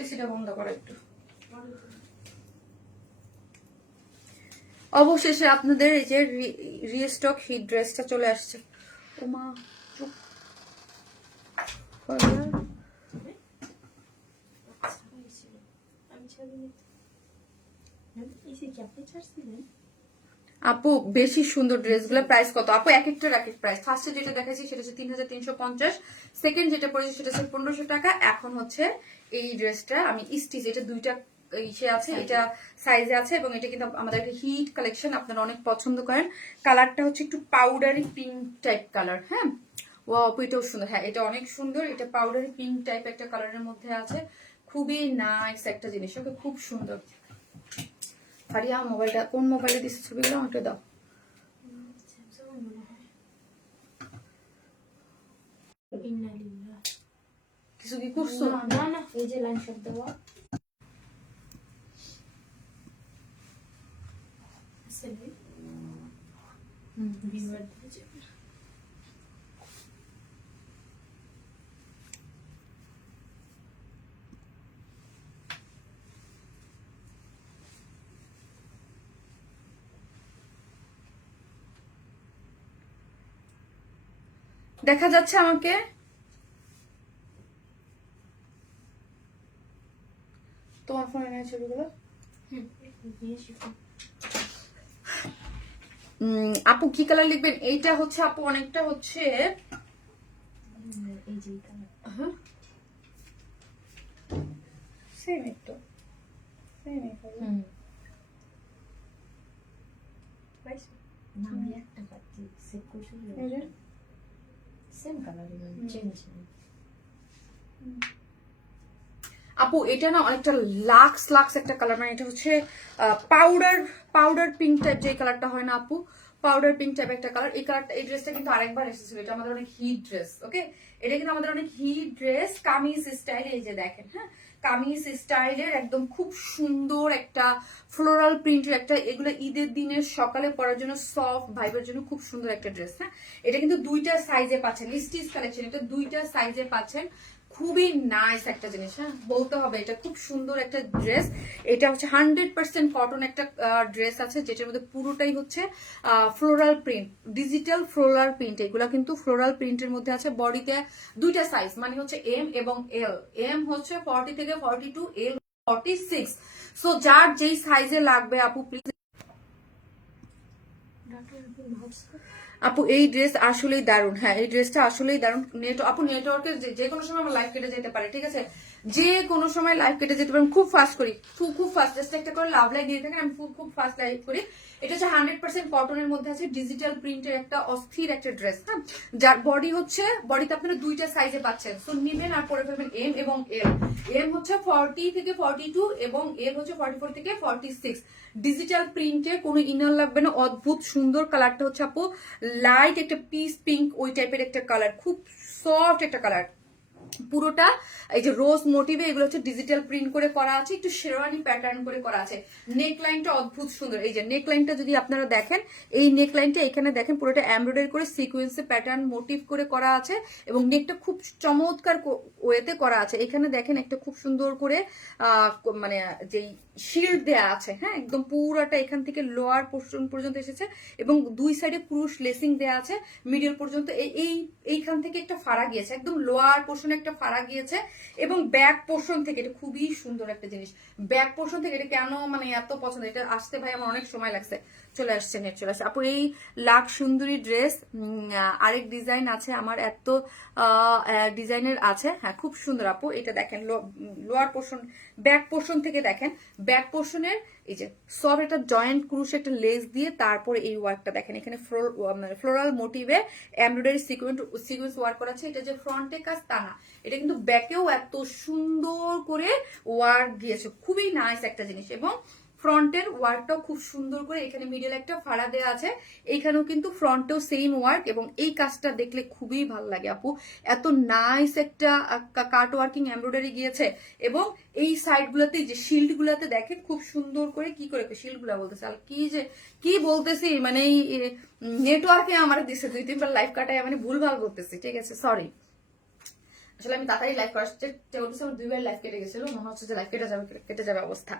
এসিটা বন্ধ করো একটু। অবশেষে আপনাদের এই যে রিস্টক হিট ড্রেসটা চলে আসছে। ও মা চুপ। আপু বেশি সুন্দর ড্রেসগুলো প্রাইস কত আপু? এক একটার এক এক প্রাইস। ফার্স্টে যেটা দেখাচ্ছি সেটা হচ্ছে 3350, সেকেন্ড যেটা পড়েছে সেটা হচ্ছে 1500 টাকা। এখন হচ্ছে এই ড্রেসটা আমি স্টিচ, এটা 2টা ইসে আছে, এটা সাইজে আছে এবং এটা কিন্তু আমাদের একটা হিট কালেকশন, আপনারা অনেক পছন্দ করেন। কালারটা হচ্ছে একটু পাউডারি পিঙ্ক টাইপ কালার। হ্যাঁ, ও আপু এটাও সুন্দর, হ্যাঁ এটা অনেক সুন্দর, এটা পাউডারি পিঙ্ক টাইপ একটা কালারের মধ্যে আছে, খুবই নাইস একটা জিনিস, ওকে খুব সুন্দর। ফারিয়া মোবাইলটা কোন মোবাইলে দিচ্ছে ছবিগুলো আমাকে দাও। কিছু কি করছো? না না, এই যে লাইন শট দেওয়া আসলে ভিউয়ার দিয়েছে। দেখা যাচ্ছে আমাকে? তোমার ফোনে নেই ছবিগুলো? আপু কি কালার লিখবেন? এইটা হচ্ছে আপু অনেকটা হচ্ছে এই যে কালার সেম একটু সেম না আমি একটা পাচ্ছি সেভ করছি সেম কালার চেঞ্জ নেই। আপু এটা না অনেকটা লাক্স লাক্স একটা কালার, মানে এটা হচ্ছে পাউডার পাউডার পিঙ্ক টাইপ যে কালারটা হয় না আপু, পাউডার পিঙ্ক টাইপ একটা কালার। এই কালারটা, এই ড্রেসটা কিন্তু আরেকবার এসেছিল, এটা আমাদের অনেক হিট ড্রেস। ওকে, এটা কিন্তু আমাদের অনেক হিট ড্রেস, কামিজ স্টাইল। এই যে দেখেন, হ্যাঁ কামিজ স্টাইলের একদম খুব সুন্দর একটা ফ্লোরাল প্রিন্টের একটা, এগুলো ঈদের দিনের সকালে পরার জন্য সফট ভাইবের জন্য খুব সুন্দর একটা ড্রেস। হ্যাঁ, এটা কিন্তু দুইটা সাইজে পাচ্ছেন, স্টিচ কালেকশন, এটা দুইটা সাইজে পাচ্ছেন। খুবই নাইস একটা জিনিস, হ্যাঁ বলতে হবে, এটা খুব সুন্দর একটা ড্রেস। এটা হচ্ছে 100% কটন একটা ড্রেস আছে, যেটার মধ্যে পুরোটাই হচ্ছে floral print, digital floral print. এগুলা কিন্তু ফ্লোরাল প্রিন্টের মধ্যে আছে। বডিতে দুইটা সাইজ, মানে হচ্ছে এম এবং এল। এম হচ্ছে 40 থেকে 42, এল 46। সো যার যেই সাইজে লাগবে আপু প্লিজ। আপু এই ড্রেস আসলেই দারুণ, হ্যাঁ এই ড্রেসটা আসলেই দারুণ। আপু নেটওয়ার্কে যে কোনো সময় আমার লাইভ কেটে যেতে পারে, ঠিক আছে, যে কোনো সময় লাইভ কেটে যেতে পারে। খুব ফাস্ট করি, খুব ফাস্ট, জাস্ট একটা করে লাভ লাইক দিয়ে থাকেন, আমি খুব ফাস্ট লাইভ করি। এটা হচ্ছে 100% কটনের মধ্যে আছে, ডিজিটাল প্রিন্টের একটা অস্থির একটা ড্রেস। হ্যাঁ, যার বডি হচ্ছে, বডিতে আপনারা দুইটা সাইজে পাচ্ছেন। সো নিবেন আর পরে ফেলবেন এম এবং এল। এম হচ্ছে 40 থেকে 42 এবং এল হচ্ছে 44 থেকে 46। ডিজিটাল প্রিন্টে কোনো ইনার লাগবে না, অদ্ভুত সুন্দর। কালারটা হচ্ছে আপু লাইট একটা পিস পিঙ্ক ওই টাইপের একটা কালার, খুব সফট একটা কালার। পুরোটা এই যে রোজ মোটিভে, এগুলো হচ্ছে ডিজিটাল প্রিন্ট করে করা আছে, একটু শেরওয়ানি প্যাটার্ন করে করা আছে। নেক লাইনটা অদ্ভুত সুন্দর। এই যে নেক লাইনটা যদি আপনারা দেখেন, এই নেক লাইনটা এখানে দেখেন পুরোটা এমব্রয়ডারি করে সিকোয়েন্সে প্যাটার্ন মোটিভ করে করা আছে, এবং নেকটা খুব চমৎকার ওয়েতে করা আছে। এখানে দেখেন একটা খুব সুন্দর করে মানে যেই শিল্ড দেয়া আছে, হ্যাঁ একদম পুরাটা এখান থেকে লোয়ার পোর্শন পর্যন্ত এসেছে, এবং দুই সাইডে পুরুষ লেসিং দেয়া আছে মিডল পর্যন্ত। এইখান থেকে একটা ফাড়া গিয়েছে, একদম লোয়ার পোর্শনে একটা ফাড়া গিয়েছে, এবং ব্যাক পোর্শন থেকে, এটা খুবই সুন্দর একটা জিনিস। ব্যাক পোর্শন থেকে এটা কেন মানে এত পছন্দ, এটা আসতে ভাই আমার অনেক সময় লাগছে, চলে আসছে নেট চলে আসছে। আপু এই লাখ সুন্দরী ড্রেস, আরেক ডিজাইন আছে আমার, এত ডিজাইনের আছে, হ্যাঁ খুব সুন্দর আপু। এটা দেখেন লোয়ার পোর্শন, ব্যাক পোর্শন থেকে দেখেন, ব্যাক পোর্শনের এই যে সব একটা জয়েন্ট ক্রুশ একটা লেস দিয়ে, তারপরে এই ওয়ার্কটা দেখেন, এখানে ফ্লোরাল মোটিভে এমব্রয়ডারি সিকোয়েন্স ওয়ার্ক করা আছে। এটা যে ফ্রন্টে কাজ তা না, এটা কিন্তু ব্যাকেও এত সুন্দর করে ওয়ার্ক দিয়েছে, খুবই নাইস একটা জিনিস। এবং ফ্রন্টের ওয়ার্কটাও খুব সুন্দর করে, এখানে মিডল একটা ফাড়া দেওয়া আছে, এইখানেও কিন্তু ফ্রন্টেও সেম ওয়ার্ক, এবং এই কাজটা দেখলে খুবই ভালো লাগে আপু। এত নাইস একটা কাট ওয়ার্কিং এমব্রয়ডারি গিয়েছে, এবং এই সাইড গুলাতে যে শিল্ড গুলাতে দেখেন খুব সুন্দর করে কি করে শিল্ড গুলা বলতেছে, আর কি যে কি বলতেছি, মানে এই নেটওয়ার্কে আমার দিচ্ছে 2-3বার লাইভ কাটায়, মানে ভুলভাল বলতেছি, ঠিক আছে সরি। আসলে আমি তাড়াতাড়ি লাইভ করার চেষ্টা করতেছি, আমার 2বার লাইভ কেটে গেছিল, মনে হচ্ছে যে লাইভ কেটে যাবে অবস্থা।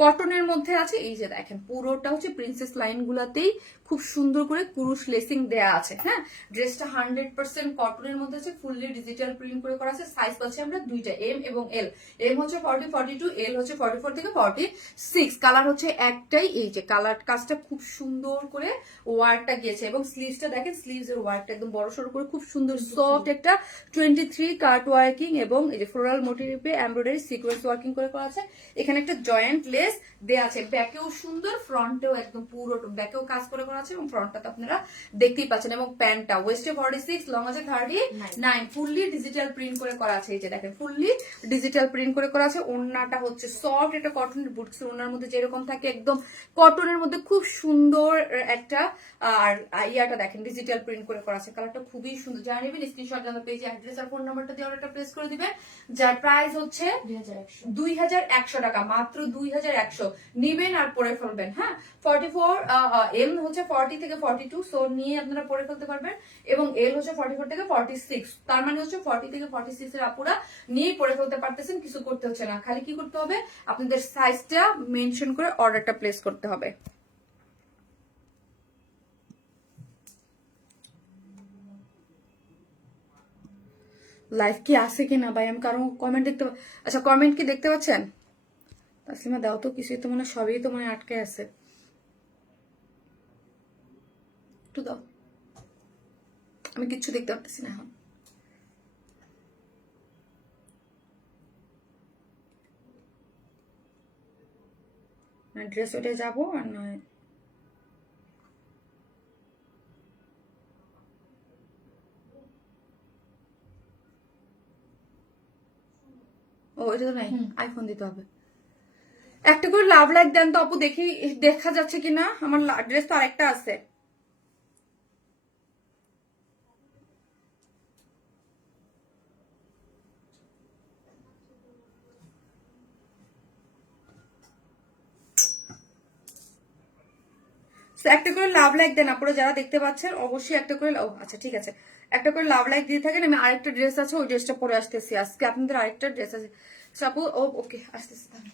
কটনের মধ্যে আছে, এই যে দেখেন পুরোটা হচ্ছে প্রিন্সেস লাইন গুলাতেই খুব সুন্দর করে কুরুশ লেসিং দেয়া আছে। হ্যাঁ, ড্রেসটা 100% কটনের মধ্যে আছে, ফুললি ডিজিটাল প্রিন্ট করে করা আছে। সাইজ পাচ্ছি আমরা দুইটা, এম এবং এল। এম হচ্ছে 40-42, এল হচ্ছে 44 থেকে 46। কালার হচ্ছে একটাই, এই যে কালার কাজটা খুব সুন্দর করে ওয়ার্কটা গিয়েছে, এবং স্লিভসটা দেখেন, স্লিভস এর ওয়ার্কটা একদম বড় সড়ো করে খুব সুন্দর সফট একটা 23 কাট ওয়ার্কিং, এবং এই যে ফ্লোরাল মোটিভে এমব্রয়ডারি সিকোয়েন্স ওয়ার্কিং করে করা আছে। এখানে একটা জয়েন্ট লেস দেয়া আছে, ব্যাকেও সুন্দর, ফ্রন্টেও একদম পুরো ব্যাকেও কাজ করে করা আছে, এবং ফ্রন্টটা তো আপনারা দেখতেই পাচ্ছেন। এবং প্যান্টটা ওয়েস্টে 46, লং আছে 39, ফুললি ডিজিটাল প্রিন্ট করে করা আছে। এই যে দেখেন ফুললি ডিজিটাল প্রিন্ট করে করা আছে। ওড়নাটা হচ্ছে সফট একটা কটনের বুটস, ওড়নার মধ্যে যেরকম থাকে একদম কটনের মধ্যে খুব সুন্দর একটা, আর ইয়াটা দেখেন ডিজিটাল প্রিন্ট করে করা আছে। কালারটা খুবই সুন্দর, যারা নেবেন স্ক্রিনশট জানাতে পেজে অ্যাড্রেস আর ফোন নাম্বারটা দিয়ে অর্ডারটা প্লেস করে দিবেন, যার প্রাইস হচ্ছে 2100 টাকা, মাত্র 2100। নিবেন আর পরে ফেলবেন। হ্যাঁ, 44 এম হচ্ছে 40 থেকে 42, সো নিয়ে আপনারা পরে ফেলতে পারবেন, এবং এল হচ্ছে 44 থেকে 46, তার মানে হচ্ছে 40 থেকে 46 এর আপুরা নিয়ে পরে ফেলতে পারতেছেন, কিছু করতে হচ্ছে না। খালি কি করতে হবে, আপনাদের সাইজটা মেনশন করে অর্ডারটা প্লেস করতে হবে। লাইভ কি আছে কিনা ভাই, আমি কারো কমেন্ট দেখতে, আচ্ছা কমেন্ট কি দেখতে পাচ্ছেন? তাসলিমা দাও তো, কিছুই তো মানে সবই তো মানে আটকে আছে, একটু দাও, আমি কিচ্ছু দেখতে পাচ্ছি না এখন। ড্রেস ওঠে যাবো আর নয় এটা তো নাই, আইফোন দিতে হবে। একটা করে লাভ লাইক দেন তো আপু, দেখি দেখা যাচ্ছে কিনা। আমার ড্রেস তো আরেকটা আছে। একটা করে লাভ লাইক দেন আপনারা যারা দেখতে পাচ্ছেন, অবশ্যই একটা করে। ও আচ্ছা ঠিক আছে, একটা করে লাভ লাইক দিয়ে থাকেন। আমি আরেকটা ড্রেস আছে, ওই ড্রেসটা পরে আসতেছি আজকে। আপনাদের আরেকটা ড্রেস আছে আপু। ও ওকে, আসতেছি তাহলে।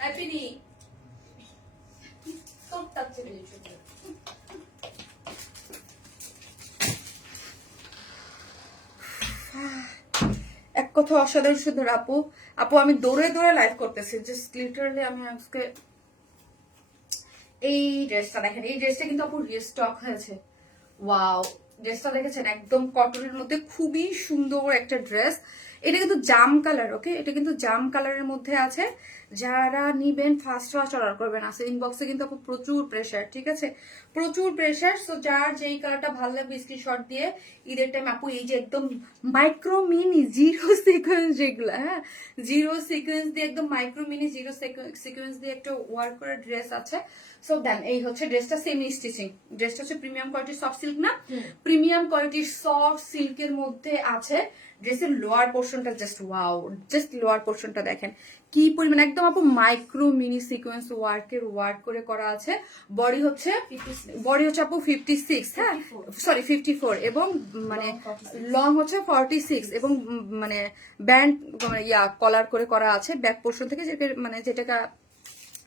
হ্যাপি এক কথা অসাধারণ সুন্দর আপু। আপু আমি দৌড়ে দৌড়ে লাইভ করতেছি, জাস্ট লিটারালি আমি আজকে। এই ড্রেসটা দেখেন, এই ড্রেসটা কিন্তু আপু রিস্টক হয়েছে। ওয়াও, ড্রেসটা দেখেছেন, একদম কটনের মধ্যে খুবই সুন্দর একটা ড্রেস। এটা কিন্তু জাম কালার, ওকে, এটা কিন্তু জাম কালারের মধ্যে আছে। যারা নিবেন ফার্স্ট অর্ডার করবেন। আছে ইনবক্সে কিন্তু আপু প্রচুর প্রেশার, ঠিক আছে, প্রচুর প্রেশার। সো যার যেই কালারটা ভালো লাগবে স্ক্রিনশট দিয়ে ঈদের টাইম আপু এই যে একদম মাইক্রো মিনি জিরো সিকোয়েন্স যেগুলো, হ্যাঁ, জিরো সিকোয়েন্স দিয়ে একদম মাইক্রো মিনি জিরো সিকোয়েন্স দিয়ে একটা ওয়ার্ক করা ড্রেস আছে। সো দেন এই হচ্ছে ড্রেসটা, সেমি স্টিচিং। ড্রেসটা হচ্ছে প্রিমিয়াম কোয়ালিটির সফট সিল্ক, না প্রিমিয়াম কোয়ালিটির সফট সিল্কের মধ্যে আছে। ড্রেসের লোয়ার পোর্শনটা জাস্ট ওয়াও, জাস্ট লোয়ার পোর্শনটা দেখেন কি পরিমাণ, একদম আপু মাইক্রো মিনি সিকোয়েন্স ওয়ার্ক করে করা আছে। বডি হচ্ছে আপু 56, হ্যাঁ সরি 54, এবং মানে লং হচ্ছে 46, এবং মানে ব্যান্ড মানে কলার করে করা আছে ব্যাক পোর্শন থেকে, মানে যেটাকে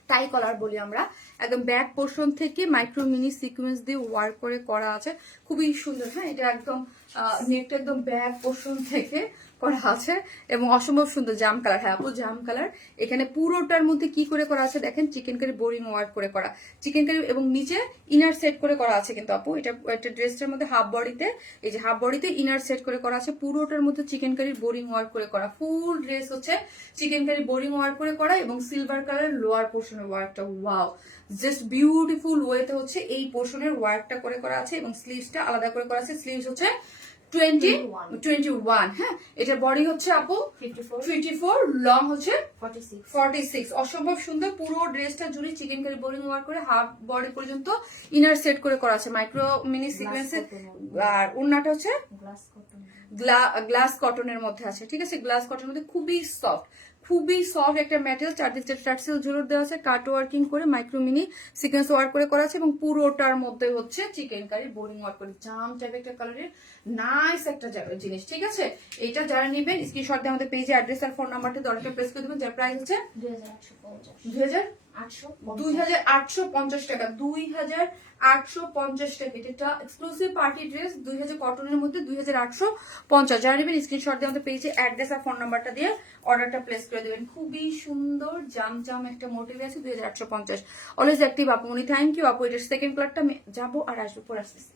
টাই কলার বলি আমরা। একদম ব্যাক পোর্শন থেকে মাইক্রো মিনি সিকোয়েন্স দিয়ে ওয়ার্ক করে করা আছে, খুবই সুন্দর। হ্যাঁ, এটা একদম নেকটা একদম ব্যাক পোর্শন থেকে করা আছে এবং অসম্ভব সুন্দর জাম কালার। হ্যাঁ আপু জাম কালার। এখানে পুরোটার মধ্যে কি করে করা আছে দেখেন, চিকেন কারি বোরিং ওয়ার্ক করে করা, চিকেন কারি, এবং নিচে ইনার সেট করে করা আছে কিন্তু আপু। এটা একটা ড্রেসটার মধ্যে হাফ বডিতে, এই যে হাফ বডিতে ইনার সেট করে করা আছে, পুরোটার মধ্যে চিকেন কারি বোরিং ওয়ার্ক করে করা। ফুল ড্রেস হচ্ছে চিকেন কারি বোরিং ওয়ার্ক করে করা, এবং সিলভার কালার লোয়ার পোর্শনের ওয়ার্কটা ওয়াও, জাস্ট বিউটিফুল ওয়েতে হচ্ছে এই পোর্শনের ওয়ার্কটা করে করা আছে, এবং স্লিভসটা আলাদা করে করা আছে। স্লিভস হচ্ছে 21, হ্যাঁ। এটা বডি হচ্ছে আপু 54, লং হচ্ছে 46। অসম্ভব সুন্দর, পুরো ড্রেসটা জুড়ে চিকেন কারি বোরিং ওয়ার্ক করে হাফ বডি পর্যন্ত ইনার সেট করে করা আছে মাইক্রো মিনি সিকোয়েন্সে। আর ওড়নাটা হচ্ছে গ্লাস কটনের মধ্যে আছে, ঠিক আছে, গ্লাস কটনের মধ্যে খুবই সফট একটা ম্যাটেরিয়াল। চারদিকে টার্সেল ঝুলুর দেওয়া আছে, কাট ওয়ার্কিং করে মাইক্রো মিনি সিকোয়েন্স ওয়ার্ক করে করা আছে, এবং পুরোটার মধ্যে হচ্ছে চিকেন কারি বোরিং ওয়ার্ক করে জাম টাইপ একটা কালারের নাইস একটা জিনিস, ঠিক আছে। এটা যারা নেবেন স্ক্রিনশট দিয়ে আমাদের পেজে অ্যাড্রেস আর ফোন নাম্বারটা দরকার প্রেস করে দেবেন। যার প্রাইস হচ্ছে 2850 টাকা, 2850 টাকা। এটা এক্সক্লুসিভ পার্টি ড্রেস 2000 কটনের মধ্যে 2850। যারা নেবেন স্ক্রিনশট দিয়ে আমাদের পেজে অ্যাড্রেস আর ফোন নাম্বারটা দিয়ে অর্ডারটা প্লেস করে দেবেন। খুবই সুন্দর জাম একটা মোটিভ আছে 2850। অলওয়েজ অ্যাক্টিভ আপু উনি, থ্যাংক ইউ আপু। এটার সেকেন্ড কালারটা আমি যাবো আর আসবো, পরে আসতেছি।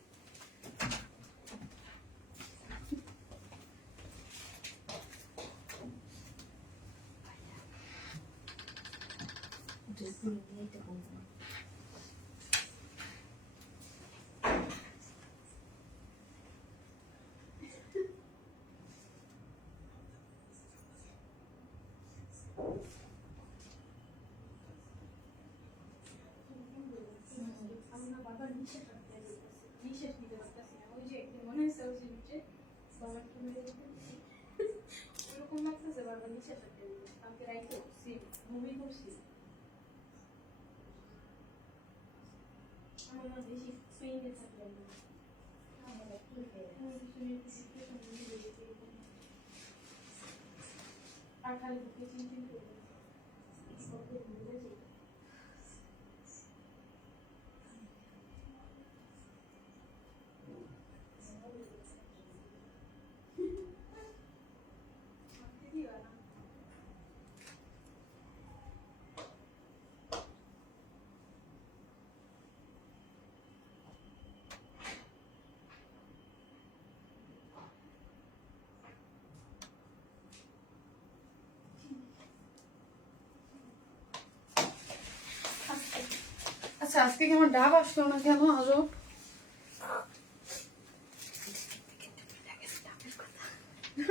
আচ্ছা আজকে কি আমার ডাব আসলো না কেন আজও?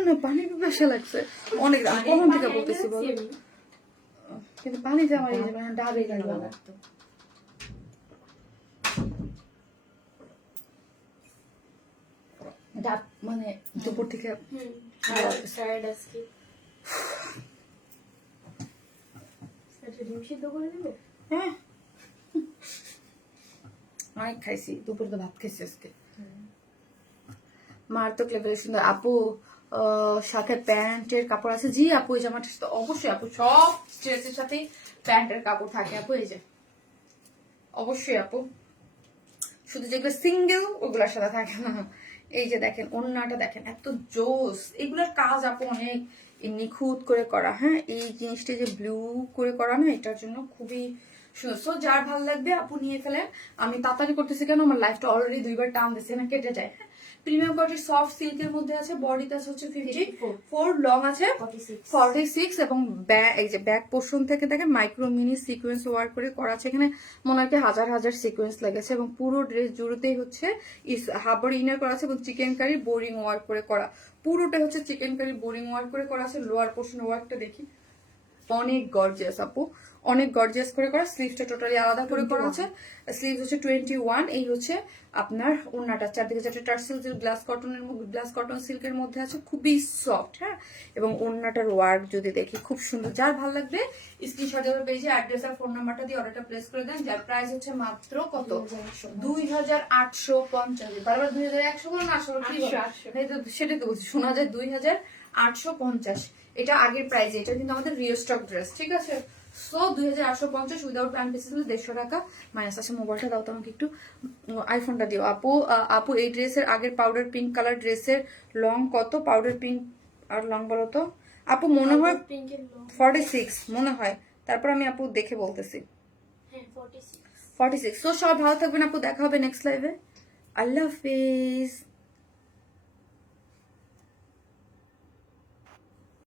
না পানি পিপাসা লাগছে অনেক, আমি কখন থেকে বলতেছি বলো, কিন্তু পানিতে আমার এই যে মানে ডাবে লাগলো না। ডাব মানে দুপুর থেকে টায়ার্ড আজকে। আচ্ছা ডিম সিদ্ধ করে দেবে? হ্যাঁ অনেক খাইছি, দুপুরে তো ভাত খাইছি আজকে। মারাত্মক লেভেলের সুন্দর। আপু সাথে প্যান্টের কাপড় আছে? জি আপু এই জামাটা তো অবশ্যই আপু, সব ড্রেসের সাথে প্যান্টের কাপড় থাকে আপু, এই যে অবশ্যই আপু, শুধু যেগুলো সিঙ্গেল ওগুলোর সাথে থাকে না। এই যে দেখেন ওন্নাটা দেখেন এত জোস, এগুলোর কাজ আপু অনেক নিখুঁত করে করা। হ্যাঁ এই জিনিসটা যে ব্লু করে করা না, এটার জন্য খুবই সুন্দর। সো যার ভালো লাগবে আপু নিয়ে ফেলেন। আমি তাড়াতাড়ি করতেছি কেন, আমার লাইফটা অলরেডি 2বার টার্ম দিচ্ছে না, কেটে যায়। প্রিমিয়াম কোয়ালিটির সফট সিল্কের মধ্যে আছে, বডিতে আছে হচ্ছে 54, লং আছে 46 এবং এই যে ব্যাক পোর্শন থেকে দেখেন মাইক্রো মিনি সিকোয়েন্স ওয়ার্ক করে করা আছে। এখানে মনে হয় হাজার হাজার সিকোয়েন্স লেগেছে এবং পুরো ড্রেস জুড়েতেই হচ্ছে হাবর ইনার করা আছে এবং চিকেন কারি বোরিং ওয়ার্ক করে করা। পুরোটা হচ্ছে চিকেন কারি বোরিং ওয়ার্ক করে করা আছে। লোয়ার পোর্শন ওয়ার্কটা দেখি, অনেক গর্জিয়াস আপু, অনেক গর্জিয়াস করে করা। স্লিভসটা টোটালি আলাদা করে করা আছে। স্লিভ হচ্ছে 21। এই হচ্ছে আপনার ওড়নাটা, চারদিকে চারটে টার্সেল গ্লাস কটনের মধ্যে, গ্লাস কটন সিল্কের মধ্যে আছে, খুবই সফট। হ্যাঁ এবং ওড়নাটার ওয়ার্ক যদি দেখি খুব সুন্দর। যার ভালো লাগবে স্ক্রিনশট দেওয়ার পেজে অ্যাড্রেস আর ফোন নাম্বারটা দিয়ে অর্ডারটা প্লেস করে দেন। যার প্রাইস হচ্ছে মাত্র কত, 2850। বারবার 2100 বলো না, 800 সেটাই তো বলছি, শোনা যায় 2850। এটা আগের প্রাইস, এটা কিন্তু আমাদের রিস্টক ড্রেস, ঠিক আছে। সো 2850 উইদাউট প্যান্ট পিসেস 150 টাকা মাইনাস আছে। মোবাইলটা দাও তো আমাকে একটু, আইফোনটা দিও আপু। আপু এই ড্রেসের আগের পাউডার পিঙ্ক কালার ড্রেসের লং কত? পাউডার পিঙ্ক আর লং বলো তো আপু, মনে হয় 46 মনে হয়, তারপর আমি আপু দেখে বলতেছি। 46। তো সব ভালো থাকবেন আপু, দেখা হবে নেক্সট লাইভে। আল্লাহ হাফিজ।